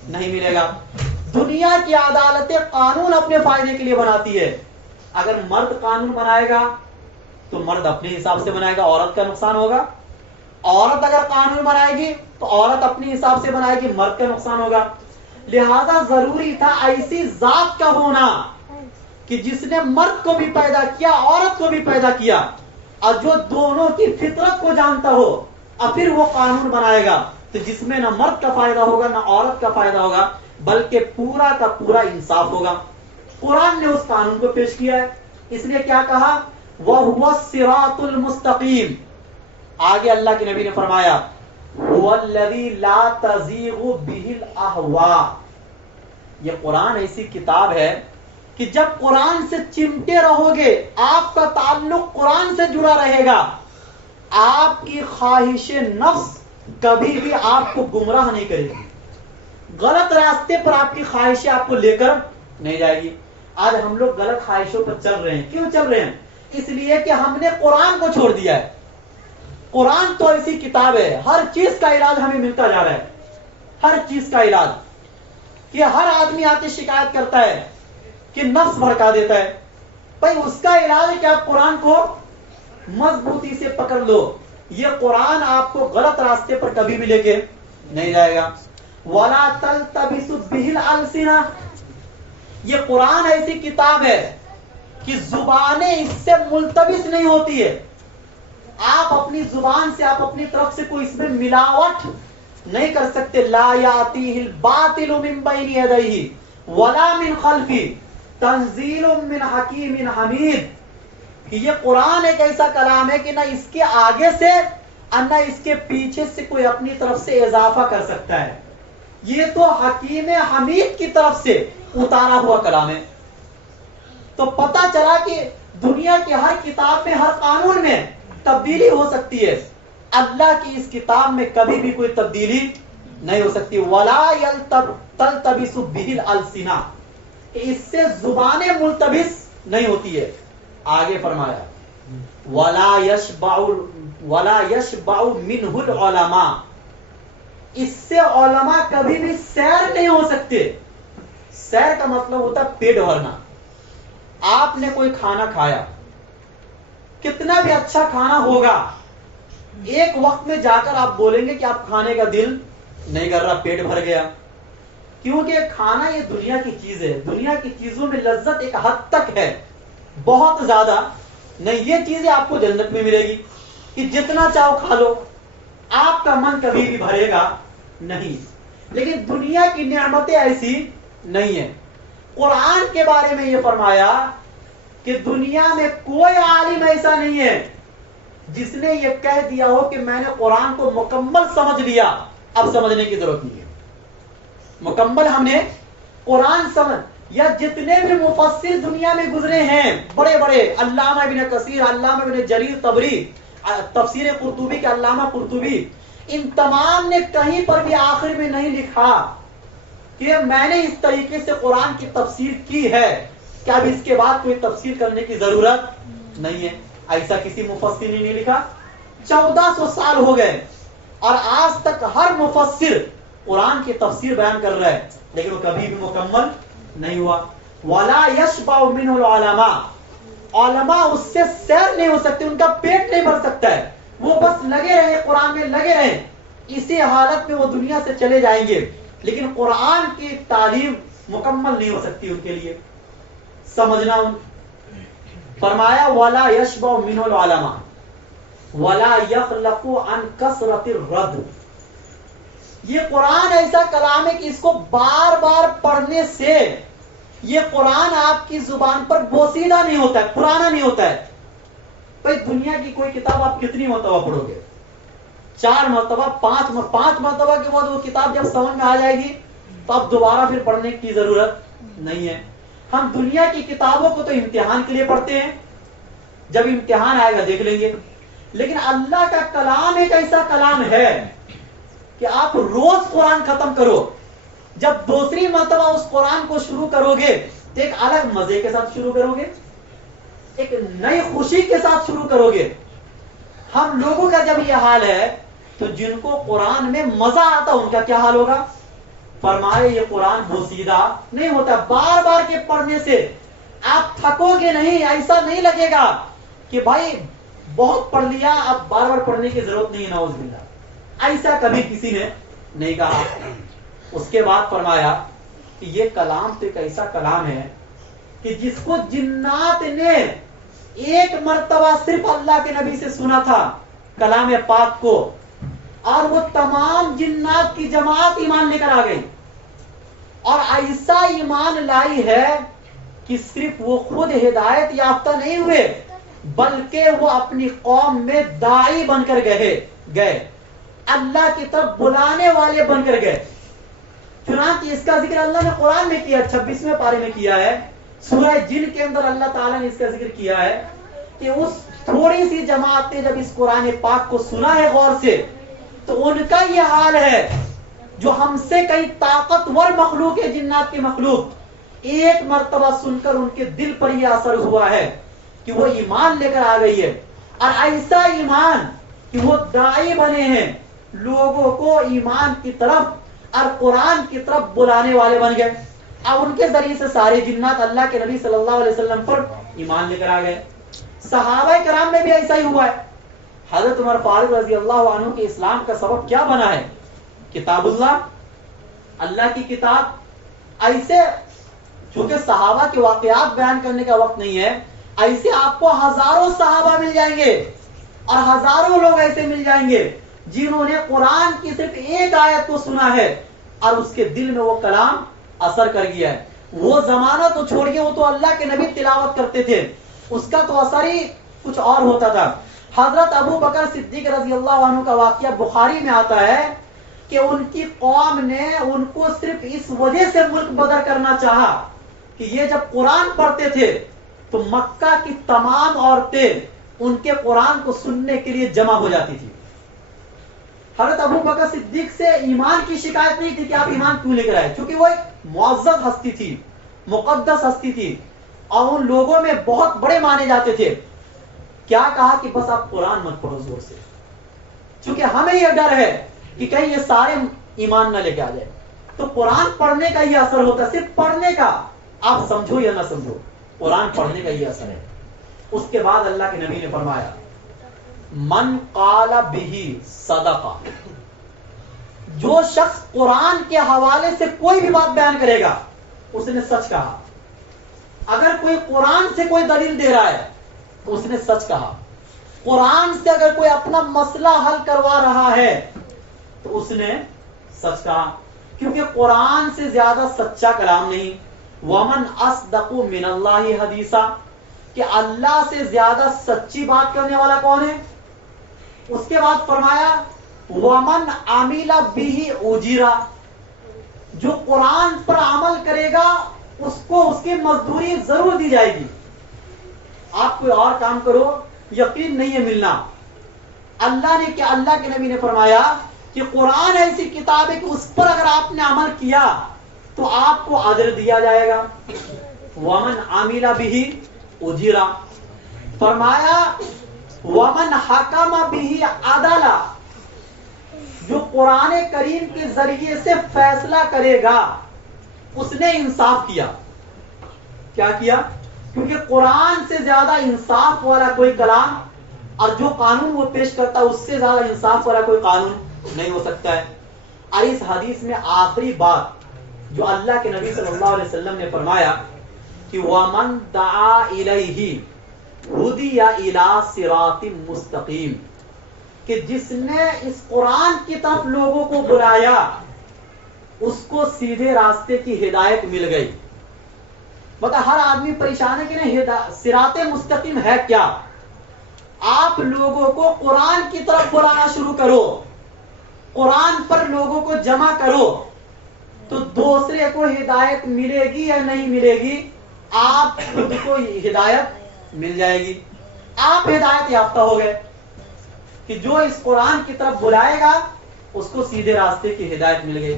نہیں ملے گا. دنیا کی عدالتیں قانون اپنے فائدے کے لیے بناتی ہے. اگر مرد قانون بنائے گا تو مرد اپنے حساب سے بنائے گا، عورت کا نقصان ہوگا. عورت اگر قانون بنائے گی تو عورت اپنے حساب سے بنائے گی، مرد کا نقصان ہوگا. لہذا ضروری تھا ایسی ذات کا ہونا کہ جس نے مرد کو بھی پیدا کیا، عورت کو بھی پیدا کیا، اور جو دونوں کی فطرت کو جانتا ہو، اور پھر وہ قانون بنائے گا تو جس میں نہ مرد کا فائدہ ہوگا نہ عورت کا فائدہ ہوگا، بلکہ پورا کا پورا انصاف ہوگا. قرآن نے اس قانون کو پیش کیا ہے. اس نے کیا کہا؟ وَهُوَ الصِّرَاطُ الْمُسْتَقِيمُ. آگے اللہ کے نبی نے فرمایا هُوَ الَّذِي لَا تَزِيغُ بِهِ الْأَهْوَاءُ. یہ قرآن ایسی کتاب ہے کہ جب قرآن سے چمٹے رہو گے، آپ کا تعلق قرآن سے جڑا رہے گا، آپ کی خواہش نفس کبھی بھی آپ کو گمراہ نہیں کرے گی، غلط راستے پر آپ کی خواہشیں آپ کو لے کر نہیں جائے گی. آج ہم لوگ غلط خواہشوں پر چل رہے ہیں. کیوں چل رہے ہیں؟ اس لیے کہ ہم نے قرآن کو چھوڑ دیا ہے. قرآن تو ایسی کتاب ہے، ہر چیز کا علاج ہمیں ملتا جا رہا ہے، ہر چیز کا علاج. کہ ہر آدمی آ کے شکایت کرتا ہے کہ نفس بھڑکا دیتا ہے. بھائی اس کا علاج ہے کہ آپ قرآن کو مضبوطی سے پکڑ لو. یہ قرآن آپ کو غلط راستے پر کبھی بھی لے کے نہیں جائے گا. وَلَا تَلْتَبِسُ بِهِ الْأَلْسِنَةُ. یہ قرآن ایسی کتاب ہے کہ زبانیں اس سے ملتبس نہیں ہوتی ہے. آپ اپنی زبان سے، آپ اپنی طرف سے کوئی اس میں ملاوٹ نہیں کر سکتے. لا یاتیہ الباطل من بین یدیہ ولا من خلفہ تنزیل من حکیم حمید. کہ یہ قرآن ایک ایسا کلام ہے کہ نہ اس کے آگے سے اور نہ اس کے پیچھے سے کوئی اپنی طرف سے اضافہ کر سکتا ہے. یہ تو حکیم حمید کی طرف سے اتارا ہوا کلام ہے. تو پتہ چلا کہ دنیا کی ہر کتاب میں، ہر قانون میں تبدیلی ہو سکتی ہے، اللہ کی اس کتاب میں کبھی بھی کوئی تبدیلی نہیں ہو سکتی. وَلَا تَلْتَبِسُ بِهِ الْأَلْسِنَةُ. اس سے زبانیں ملتبس نہیں ہوتی ہے. آگے فرمایا وَلَا يَشْبَعُ مِنْهُ الْعُلَمَاءُ. اس سے علماء کبھی بھی سیر نہیں ہو سکتے. سیر کا مطلب ہوتا ہے پیٹ بھرنا. آپ نے کوئی کھانا کھایا، کتنا بھی اچھا کھانا ہوگا، ایک وقت میں جا کر آپ بولیں گے کہ آپ کھانے کا دل نہیں کر رہا، پیٹ بھر گیا. کیونکہ کھانا یہ دنیا کی چیز ہے، دنیا کی چیزوں میں لذت ایک حد تک ہے، بہت زیادہ نہیں. یہ چیزیں آپ کو جنت میں ملے گی کہ جتنا چاہو کھا لو، آپ کا من کبھی بھی بھرے گا نہیں. لیکن دنیا کی نعمتیں ایسی نہیں ہیں. قرآن کے بارے میں یہ فرمایا کہ دنیا میں کوئی عالم ایسا نہیں ہے جس نے یہ کہہ دیا ہو کہ میں نے قرآن کو مکمل سمجھ لیا، اب سمجھنے کی ضرورت نہیں ہے. مکمل ہم نے قرآن سمجھ، یا جتنے بھی مفسر دنیا میں گزرے ہیں بڑے بڑے، علامہ ابن کثیر، علامہ ابن جریر طبری، تفسیر قرطبی کے علامہ قرطبی، ان تمام نے کہیں پر بھی آخر میں نہیں لکھا کہ میں نے اس طریقے سے قرآن کی تفسیر کی ہے کہ اب اس کے بعد کوئی تفسیر کرنے کی ضرورت نہیں ہے. ایسا کسی مفسر نے نہیں لکھا. 1400 سال ہو گئے اور آج تک ہر مفسر قرآن کی تفسیر بیان کر رہا ہے، لیکن وہ کبھی بھی مکمل نہیں ہوا. وَلَا يَشْبَعُ مِنْهُ الْعُلَمَاء، علماء اس سے سیر نہیں ہو سکتے، ان کا پیٹ نہیں بھر سکتا ہے. وہ بس لگے رہے قرآن میں، لگے رہے، اسی حالت میں وہ دنیا سے چلے جائیں گے، لیکن قرآن کی تعلیم مکمل نہیں ہو سکتی ان کے لیے سمجھنا. فرمایا وَلَا يَشْبَعُ مِنْهُ الْعُلَمَاء وَلَا يَخْلَقُ عَنْ كَثْرَةِ الرَّدِّ. یہ قرآن ایسا کلام ہے کہ اس کو بار بار پڑھنے سے یہ قرآن آپ کی زبان پر بوسیدہ نہیں ہوتا ہے، پرانا نہیں ہوتا ہے. بھائی دنیا کی کوئی کتاب آپ کتنی مرتبہ پڑھو گے؟ 4 مرتبہ، 5 مرتبہ کے بعد وہ کتاب جب سمجھ میں آ جائے گی تو اب دوبارہ پھر پڑھنے کی ضرورت نہیں ہے. ہم دنیا کی کتابوں کو تو امتحان کے لیے پڑھتے ہیں، جب امتحان آئے گا دیکھ لیں گے. لیکن اللہ کا کلام ایک ایسا کلام ہے کہ آپ روز قرآن ختم کرو، جب دوسری مرتبہ اس قرآن کو شروع کرو گے تو ایک الگ مزے کے ساتھ شروع کرو گے، ایک نئی خوشی کے ساتھ شروع کرو گے. ہم لوگوں کا جب یہ حال ہے تو جن کو قرآن میں مزہ آتا ان کا کیا حال ہوگا؟ فرمائے یہ قرآن بوسیدہ نہیں ہوتا. بار بار کے پڑھنے سے آپ تھکو گے نہیں، ایسا نہیں لگے گا کہ بھائی بہت پڑھ لیا اب بار بار پڑھنے کی ضرورت نہیں. نعوذ باللہ، ایسا کبھی کسی نے نہیں کہا. اس کے بعد فرمایا کہ یہ کلام تو ایک ایسا کلام ہے کہ جس کو جنات نے ایک مرتبہ صرف اللہ کے نبی سے سنا تھا کلام پاک کو، اور وہ تمام جنات کی جماعت ایمان لے کر آ گئی، اور ایسا ایمان لائی ہے کہ صرف وہ خود ہدایت یافتہ نہیں ہوئے بلکہ وہ اپنی قوم میں داعی بن کر گئے، اللہ کی طرف بلانے والے بن کر گئے. چنانچہ اس کا ذکر اللہ نے قرآن میں کیا، 26ویں پارے میں کیا ہے. سورہ جن کے اندر اللہ تعالیٰ نے اس کا ذکر کیا ہے کہ اس تھوڑی سی جماعت نے جب اس قرآن پاک کو سنا ہے غور سے تو ان کا یہ حال ہے جو ہم سے کئی طاقتور مخلوق ہے، جنات کی مخلوق، ایک مرتبہ سن کر ان کے دل پر یہ اثر ہوا ہے کہ وہ ایمان لے کر آ گئی ہے، اور ایسا ایمان کہ وہ داعی بنے ہیں، لوگوں کو ایمان کی طرف اور قرآن کی طرف بلانے والے بن گئے. اب ان کے ذریعے سے سارے جنات اللہ کے نبی صلی اللہ علیہ وسلم پر ایمان لے کر آ گئے. صحابہ کرام میں بھی ایسا ہی ہوا ہے. حضرت عمر فاروق رضی اللہ عنہ کے اسلام کا سبب کیا بنا ہے؟ کتاب اللہ کی کتاب. ایسے چونکہ صحابہ کے واقعات بیان کرنے کا وقت نہیں ہے، ایسے آپ کو ہزاروں صحابہ مل جائیں گے اور ہزاروں لوگ ایسے مل جائیں گے جنہوں نے قرآن کی صرف ایک آیت کو سنا ہے اور اس کے دل میں وہ کلام اثر کر گیا ہے. وہ زمانہ تو چھوڑیے، وہ تو اللہ کے نبی تلاوت کرتے تھے، اس کا تو اثر ہی کچھ اور ہوتا تھا. حضرت ابو بکر صدیق رضی اللہ عنہ کا واقعہ بخاری میں آتا ہے کہ ان کی قوم نے ان کو صرف اس وجہ سے ملک بدر کرنا چاہا کہ یہ جب قرآن پڑھتے تھے تو مکہ کی تمام عورتیں ان کے قرآن کو سننے کے لیے جمع ہو جاتی تھی. حضرت ابو بکر صدیق سے ایمان کی شکایت نہیں تھی کہ آپ ایمان کیوں لے کر آئے، کیونکہ وہ ایک معزز ہستی تھی، مقدس ہستی تھی، اور ان لوگوں میں بہت بڑے مانے جاتے تھے. کیا کہا کہ بس آپ قرآن مت پڑھو زور سے، چونکہ ہمیں یہ ڈر ہے کہ کہیں یہ سارے ایمان نہ لے کے آ جائے. تو قرآن پڑھنے کا یہ اثر ہوتا ہے، صرف پڑھنے کا، آپ سمجھو یا نہ سمجھو. قرآن پڑھنے کا یہ اثر ہے. اس کے بعد اللہ کے نبی نے فرمایا من قال بہ صدقہ، جو شخص قرآن کے حوالے سے کوئی بھی بات بیان کرے گا اس نے سچ کہا. اگر کوئی قرآن سے کوئی دلیل دے رہا ہے تو اس نے سچ کہا. قرآن سے اگر کوئی اپنا مسئلہ حل کروا رہا ہے تو اس نے سچ کہا، کیونکہ قرآن سے زیادہ سچا کلام نہیں. ومن اصدق من اللہ حدیثا، کہ اللہ سے زیادہ سچی بات کرنے والا کون ہے. اس کے بعد فرمایا ومن عمل بہ اجرا، جو قرآن پر عمل کرے گا اس کو اس کی مزدوری ضرور دی جائے گی. آپ کوئی اور کام کرو یقین نہیں ہے ملنا. اللہ نے کیا، اللہ کے نبی نے فرمایا کہ قرآن ایسی کتاب ہے کہ اس پر اگر آپ نے عمل کیا تو آپ کو اجر دیا جائے گا. ومن عمل بہ اجرا. فرمایا ومن حکم بہ عدلا، جو قرآن کریم کے ذریعے سے فیصلہ کرے گا اس نے انصاف کیا. کیا کیا؟ کیونکہ قرآن سے زیادہ انصاف والا کوئی کلام اور جو قانون وہ پیش کرتا ہے اس سے زیادہ انصاف والا کوئی قانون نہیں ہو سکتا ہے. اور اس حدیث میں آخری بات جو اللہ کے نبی صلی اللہ علیہ وسلم نے فرمایا کہ وَمَن دَعَا إِلَيْهِ هُدِيَ إِلَىٰ صِرَاطٍ مُسْتَقِيمٍ، کہ جس نے اس قرآن کی طرف لوگوں کو بلایا اس کو سیدھے راستے کی ہدایت مل گئی. بتا ہر آدمی پریشان ہے کہ نہیں، صراط مستقیم ہے کیا؟ آپ لوگوں کو قرآن کی طرف بلانا شروع کرو، قرآن پر لوگوں کو جمع کرو تو دوسرے کو ہدایت ملے گی یا نہیں ملے گی؟ آپ خود کو ہدایت مل جائے گی. آپ ہدایت یافتہ ہو گئے کہ جو اس قرآن کی طرف بلائے گا اس کو سیدھے راستے کی ہدایت مل گئی.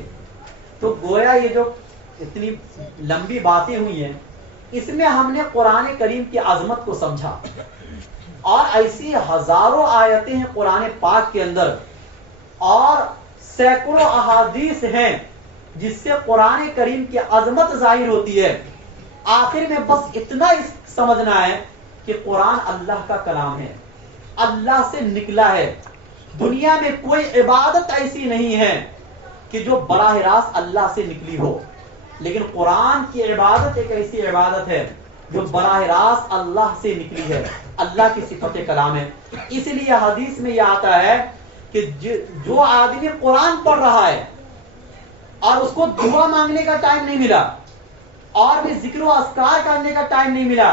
تو گویا یہ جو اتنی لمبی باتیں ہوئی ہیں اس میں ہم نے قرآن کریم کی عظمت کو سمجھا، اور ایسی ہزاروں آیتیں ہیں قرآن پاک کے اندر اور سینکڑوں احادیث ہیں جس سے قرآن کریم کی عظمت ظاہر ہوتی ہے. آخر میں بس اتنا سمجھنا ہے کہ قرآن اللہ کا کلام ہے، اللہ سے نکلا ہے. دنیا میں کوئی عبادت ایسی نہیں ہے کہ جو براہ راست اللہ سے نکلی ہو، لیکن قرآن کی عبادت ایک ایسی عبادت ہے جو براہ راست اللہ سے نکلی ہے، اللہ کی صفت کلام ہے. اس لیے حدیث میں یہ آتا ہے کہ جو آدمی قرآن پڑھ رہا ہے اور اس کو دعا مانگنے کا ٹائم نہیں ملا اور بھی ذکر و اذکار کرنے کا ٹائم نہیں ملا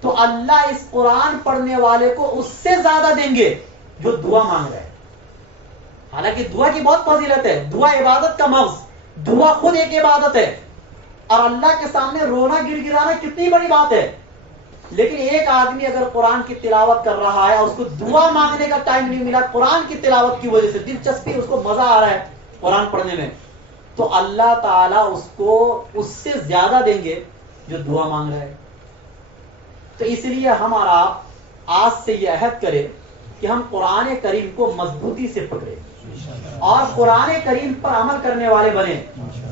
تو اللہ اس قرآن پڑھنے والے کو اس سے زیادہ دیں گے جو دعا مانگ رہے ہیں. حالانکہ دعا کی بہت فضیلت ہے، دعا عبادت کا مغز، دعا خود ایک عبادت ہے اور اللہ کے سامنے رونا گر گرانا کتنی بڑی بات ہے. لیکن ایک آدمی اگر قرآن کی تلاوت کر رہا ہے اور اس کو دعا مانگنے کا ٹائم نہیں ملا قرآن کی تلاوت کی وجہ سے، دلچسپی اس کو مزہ آ رہا ہے قرآن پڑھنے میں، تو اللہ تعالیٰ اس کو اس سے زیادہ دیں گے جو دعا مانگ رہا ہے. تو اس لیے ہمارا آج سے یہ عہد کرے کہ ہم قرآن کریم کو مضبوطی سے پکڑے اور قرآن کریم پر عمل کرنے والے بنے.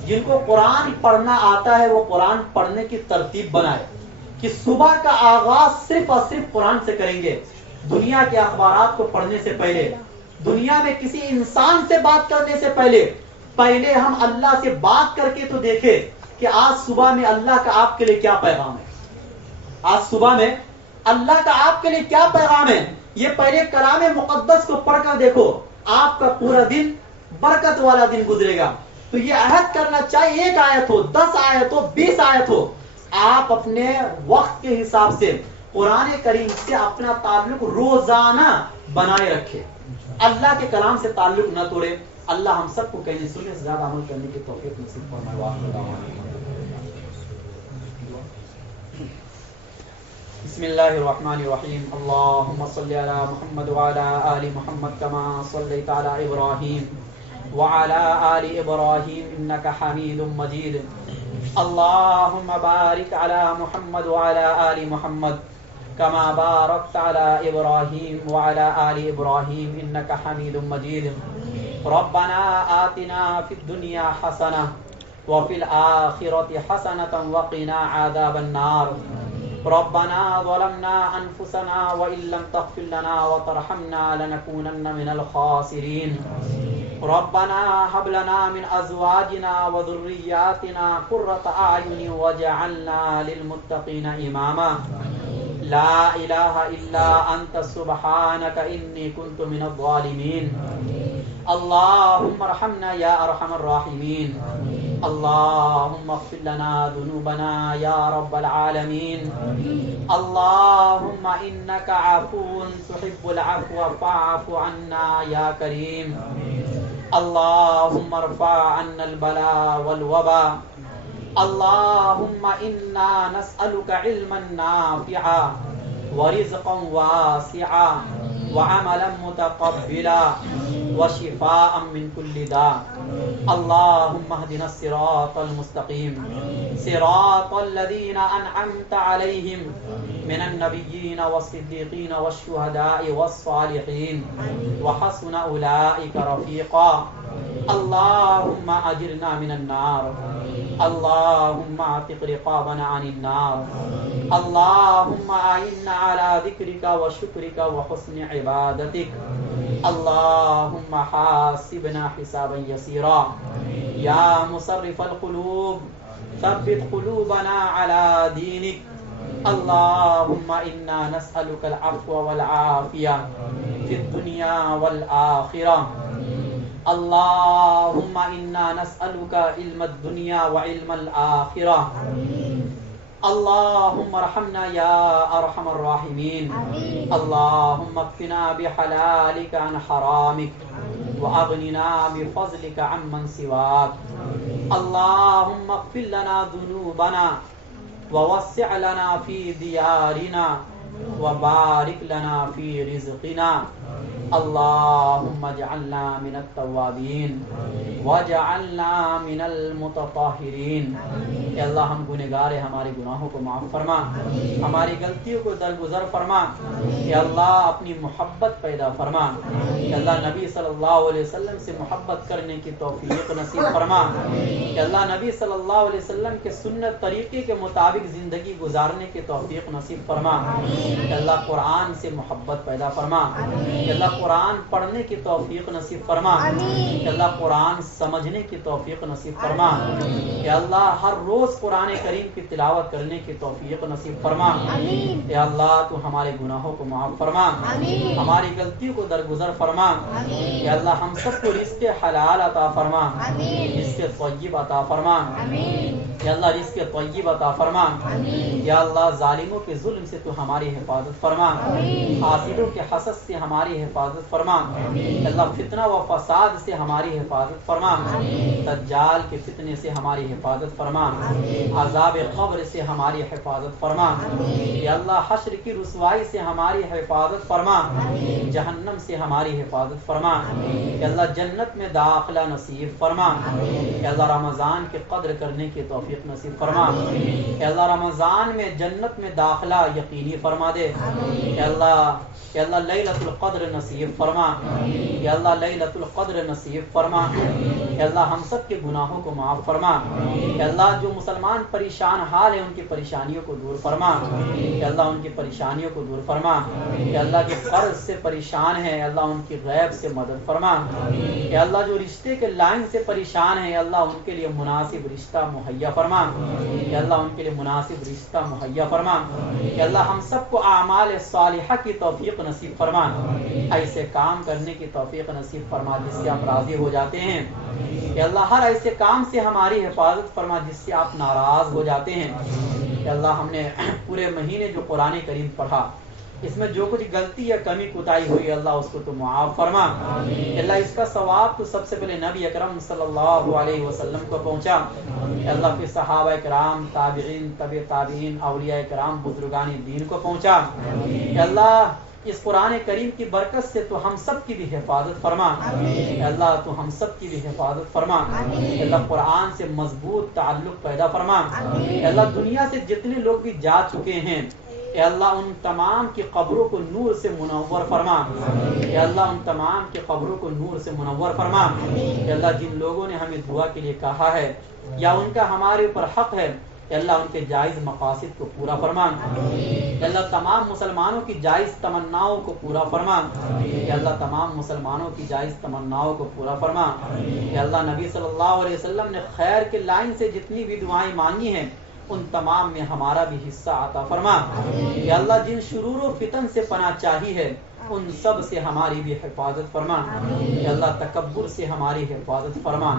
جن کو قرآن پڑھنا آتا ہے وہ قرآن پڑھنے کی ترتیب بنائے کہ صبح کا آغاز صرف اور صرف قرآن سے کریں گے. دنیا کے اخبارات کو پڑھنے سے پہلے، دنیا میں کسی انسان سے بات کرنے سے پہلے ہم اللہ سے بات کر کے تو دیکھیں کہ آج صبح میں اللہ کا آپ کے لیے کیا پیغام ہے. آج صبح میں اللہ کا آپ کے لیے کیا پیغام ہے، یہ پہلے کلام مقدس کو پڑھ کر دیکھو، آپ کا پورا دن برکت والا دن گزرے گا. تو یہ عہد کرنا چاہیے، 1 آیت ہو، 10 آیت ہو، 20 آیت ہو، آپ اپنے وقت کے حساب سے قرآن کریم سے اپنا تعلق روزانہ بنائے رکھے، اللہ کے کلام سے تعلق نہ توڑے. اللہ ہم سب کو کہنے سننے سے زیادہ عمل کرنے کی توفیق نصیب فرمائے. بسم اللہ الرحمن الرحیم. اللهم صل علی محمد وعلى آل محمد كما صليت على ابراہیم وعلى آل ابراہیم انك حمید مجید. اللهم بارک علی محمد وعلى آل محمد كما باركت على ابراہیم وعلى آل ابراہیم انك حمید مجید. ربنا آتنا في الدنيا حسنة وفي الآخرة حسنة وقنا عذاب النار. ربنا ظلمنا انفسنا وان لم تغفر لنا وترحمنا لنكونن من الخاسرين ربنا هب لنا من ازواجنا وذرياتنا قرة اعين واجعلنا للمتقين اماما لا الہ الا انت سبحانك انی كنت من الظالمین اللهم ارحمنا یا ارحم الراحمین اللهم اغفر لنا ذنوبنا یا رب العالمین اللهم انك عفو تحب العفو فاعف عنا یا کریم اللهم ارفع عنا البلاء والوباء اللهم انا نسألك علما نافعا ورزقا واسعا وعملا متقبلا وشفاء من كل داء اللهم اهدنا الصراط المستقيم صراط الذين أنعمت عليهم من النبيين والصديقين والشهداء والصالحين وحسن أولئك رفيقا اللهم أجرنا من النار اللهم اعتق رقابنا عن النار اللهم أعنا على ذكرك وشكرك وحسن عبادتك اللهم حاسبنا حسابا يسيرا يا مصرف القلوب ثبت قلوبنا على دينك اللهم إنا نسألك العفو والعافية في الدنيا والآخرة اللهم إنا نسألك علم الدنيا وعلم الآخرة اللهم ارحمنا يا أرحم الراحمين اللهم اكفنا بحلالك عن حرامك وأغننا بفضلك عمن سواك اللهم اغفر لنا ذنوبنا ووسع لنا في ديارنا وبارك لنا في رزقنا اللهم اجعلنا من التوابین واجعلنا من المتطہرین. اے اللہ ہم گنہگار ہیں، ہمارے گناہوں کو معاف فرما، ہماری غلطیوں کو درگزر فرما. اے اللہ اپنی محبت پیدا فرما. اے اللہ نبی صلی اللہ علیہ وسلم سے محبت کرنے کی توفیق نصیب فرما. اے اللہ نبی صلی اللہ علیہ وسلم کے سنت طریقے کے مطابق زندگی گزارنے کی توفیق نصیب فرما. اے اللہ قرآن سے محبت پیدا فرما. اے اللہ قرآن پڑھنے کی توفیق نصیب فرما. اے اللہ قرآن سمجھنے کی توفیق نصیب فرما. اے اللہ ہر روز قرآن کریم کی تلاوت کرنے کی توفیق نصیب فرما. اے اللہ تو ہمارے گناہوں کو معاف فرما، ہماری غلطیوں کو درگزر فرما. اے اللہ ہم سب کو رزق حلال عطا فرما، رزق طیب عطا فرما. اے اللہ رزق طیب عطا فرما. یا اللہ ظالموں کے ظلم سے تو ہماری حفاظت فرما، حاسدوں کے حسد سے ہماری حفاظت فرما. اللہ فتنہ و فساد سے ہماری حفاظت فرما، دجال کے فتنے سے ہماری حفاظت فرما، عذاب قبر سے ہماری حفاظت فرما. یا اللہ حشر کی رسوائی سے ہماری حفاظت فرما، جہنم سے ہماری حفاظت فرما. یا اللہ جنت میں داخلہ نصیب فرما. یا اللہ رمضان کی قدر کرنے کی توفیق نصیب فرما. یا اللہ رمضان میں جنت میں داخلہ یقینی فرما دے. یا اللہ لیلۃ القدر نصیب فرما. یا اللہ لیلۃ القدر نصیب فرما. یا اللہ ہم سب کے گناہوں کو معاف فرما. یا اللہ جو مسلمان پریشان حال ہیں ان کی پریشانیوں کو دور فرما. یا اللہ ان کی پریشانیوں کو دور فرما. یا اللہ جو قرض سے پریشان ہیں اللہ ان کی غیب سے مدد فرما. یا اللہ جو رشتے کے لائن سے پریشان ہیں اللہ ان کے لیے مناسب رشتہ مہیا فرما. یا اللہ ان کے لیے مناسب رشتہ مہیا فرما. یا اللہ ہم سب کو اعمال صالحہ کی توفیق نصیب فرما، ایسے کام کرنے کی توفیق نصیب فرما جس سے آپ راضی ہو جاتے ہیں. یا اللہ ہر ایسے کام سے ہماری حفاظت فرما جس سے آپ ناراض ہو جاتے ہیں. یا اللہ ہم نے پورے مہینے جو قرآن کریم پڑھا اس میں جو کچھ غلطی یا کمی کوتاہی ہوئی اللہ اس کو تو معاف فرما. اللہ اس کا ثواب تو سب سے پہلے نبی اکرم صلی اللہ علیہ وسلم کو پہنچا. اللہ کے صحابہ کرام، تابعین، تبع تابعین، اولیاء کرام، بزرگان دین کو پہنچا. اللہ اس قرآن کریم کی برکت سے تو ہم سب کی بھی حفاظت فرما. اللہ تو ہم سب کی بھی حفاظت فرما. اللہ قرآن سے مضبوط تعلق پیدا فرما. اللہ دنیا سے جتنے لوگ بھی جا چکے ہیں اے اللہ ان تمام کی قبروں کو نور سے منور فرما. اے اللہ ان تمام کی قبروں کو نور سے منور فرما. اے اللہ جن لوگوں نے ہمیں دعا کے لیے کہا ہے یا ان کا ہمارے اوپر حق ہے اے اللہ ان کے جائز مقاصد کو پورا فرما، اے اللہ تمام مسلمانوں کی جائز تمناؤں کو پورا فرما، اے اللہ تمام مسلمانوں کی جائز تمناؤں کو پورا فرما، اے اللہ نبی صلی اللہ علیہ وسلم نے خیر کے لائن سے جتنی بھی دعائیں مانگی ہیں ان تمام میں ہمارا بھی حصہ عطا فرما، اے اللہ جن شرور و فتن سے پناہ چاہی ہے ان سب سے ہماری بھی حفاظت فرما، اے اللہ تکبر سے ہماری حفاظت فرما،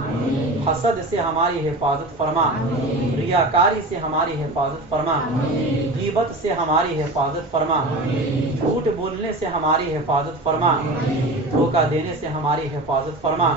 حسد سے ہماری حفاظت فرما، ریاکاری سے ہماری حفاظت فرما، غیبت سے ہماری حفاظت فرما، جھوٹ بولنے سے ہماری حفاظت فرما، دھوکہ دینے سے ہماری حفاظت فرما،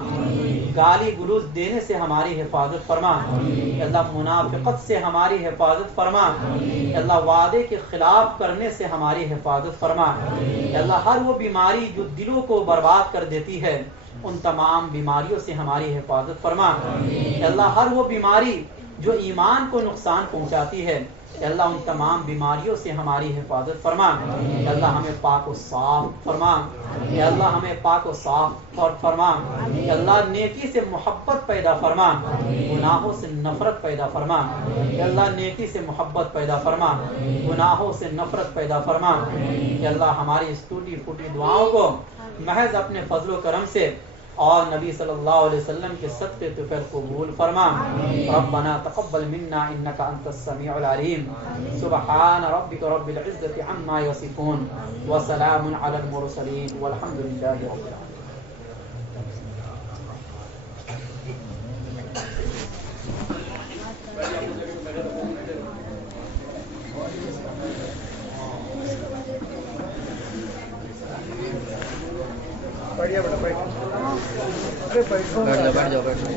گالی گلوچ دینے سے ہماری حفاظت فرما، اے اللہ منافقت سے ہماری حفاظت فرما، اے اللہ وعدے کے خلاف کرنے سے ہماری حفاظت فرما، اے اللہ ہر وہ بیماری جو دلوں کو برباد کر دیتی ہے ان تمام بیماریوں سے ہماری حفاظت فرما، اے اللہ ہر وہ بیماری جو ایمان کو نقصان پہنچاتی ہے اے اللہ ان تمام بیماریوں سے ہماری حفاظت فرما، اے اللہ ہمیں پاک و صاف فرما، اے اللہ ہمیں پاک و صاف فرما، اے اللہ نیکی سے محبت پیدا فرما، گناہوں سے نفرت پیدا فرما، اے اللہ نیکی سے محبت پیدا فرما، گناہوں سے نفرت پیدا فرما، اے اللہ ہماری اس ٹوٹی پھوٹی دعاؤں کو محض اپنے فضل و کرم سے اور نبی صلی اللہ علیہ وسلم کے صدقے طفیل قبول فرما، ربنا تقبل منا انك انت السميع العليم، سبحان ربك رب العزة عما يصفون وسلام على المرسلين والحمد لله رب العالمين۔ بیٹھ جاؤ بیٹھ جاؤ۔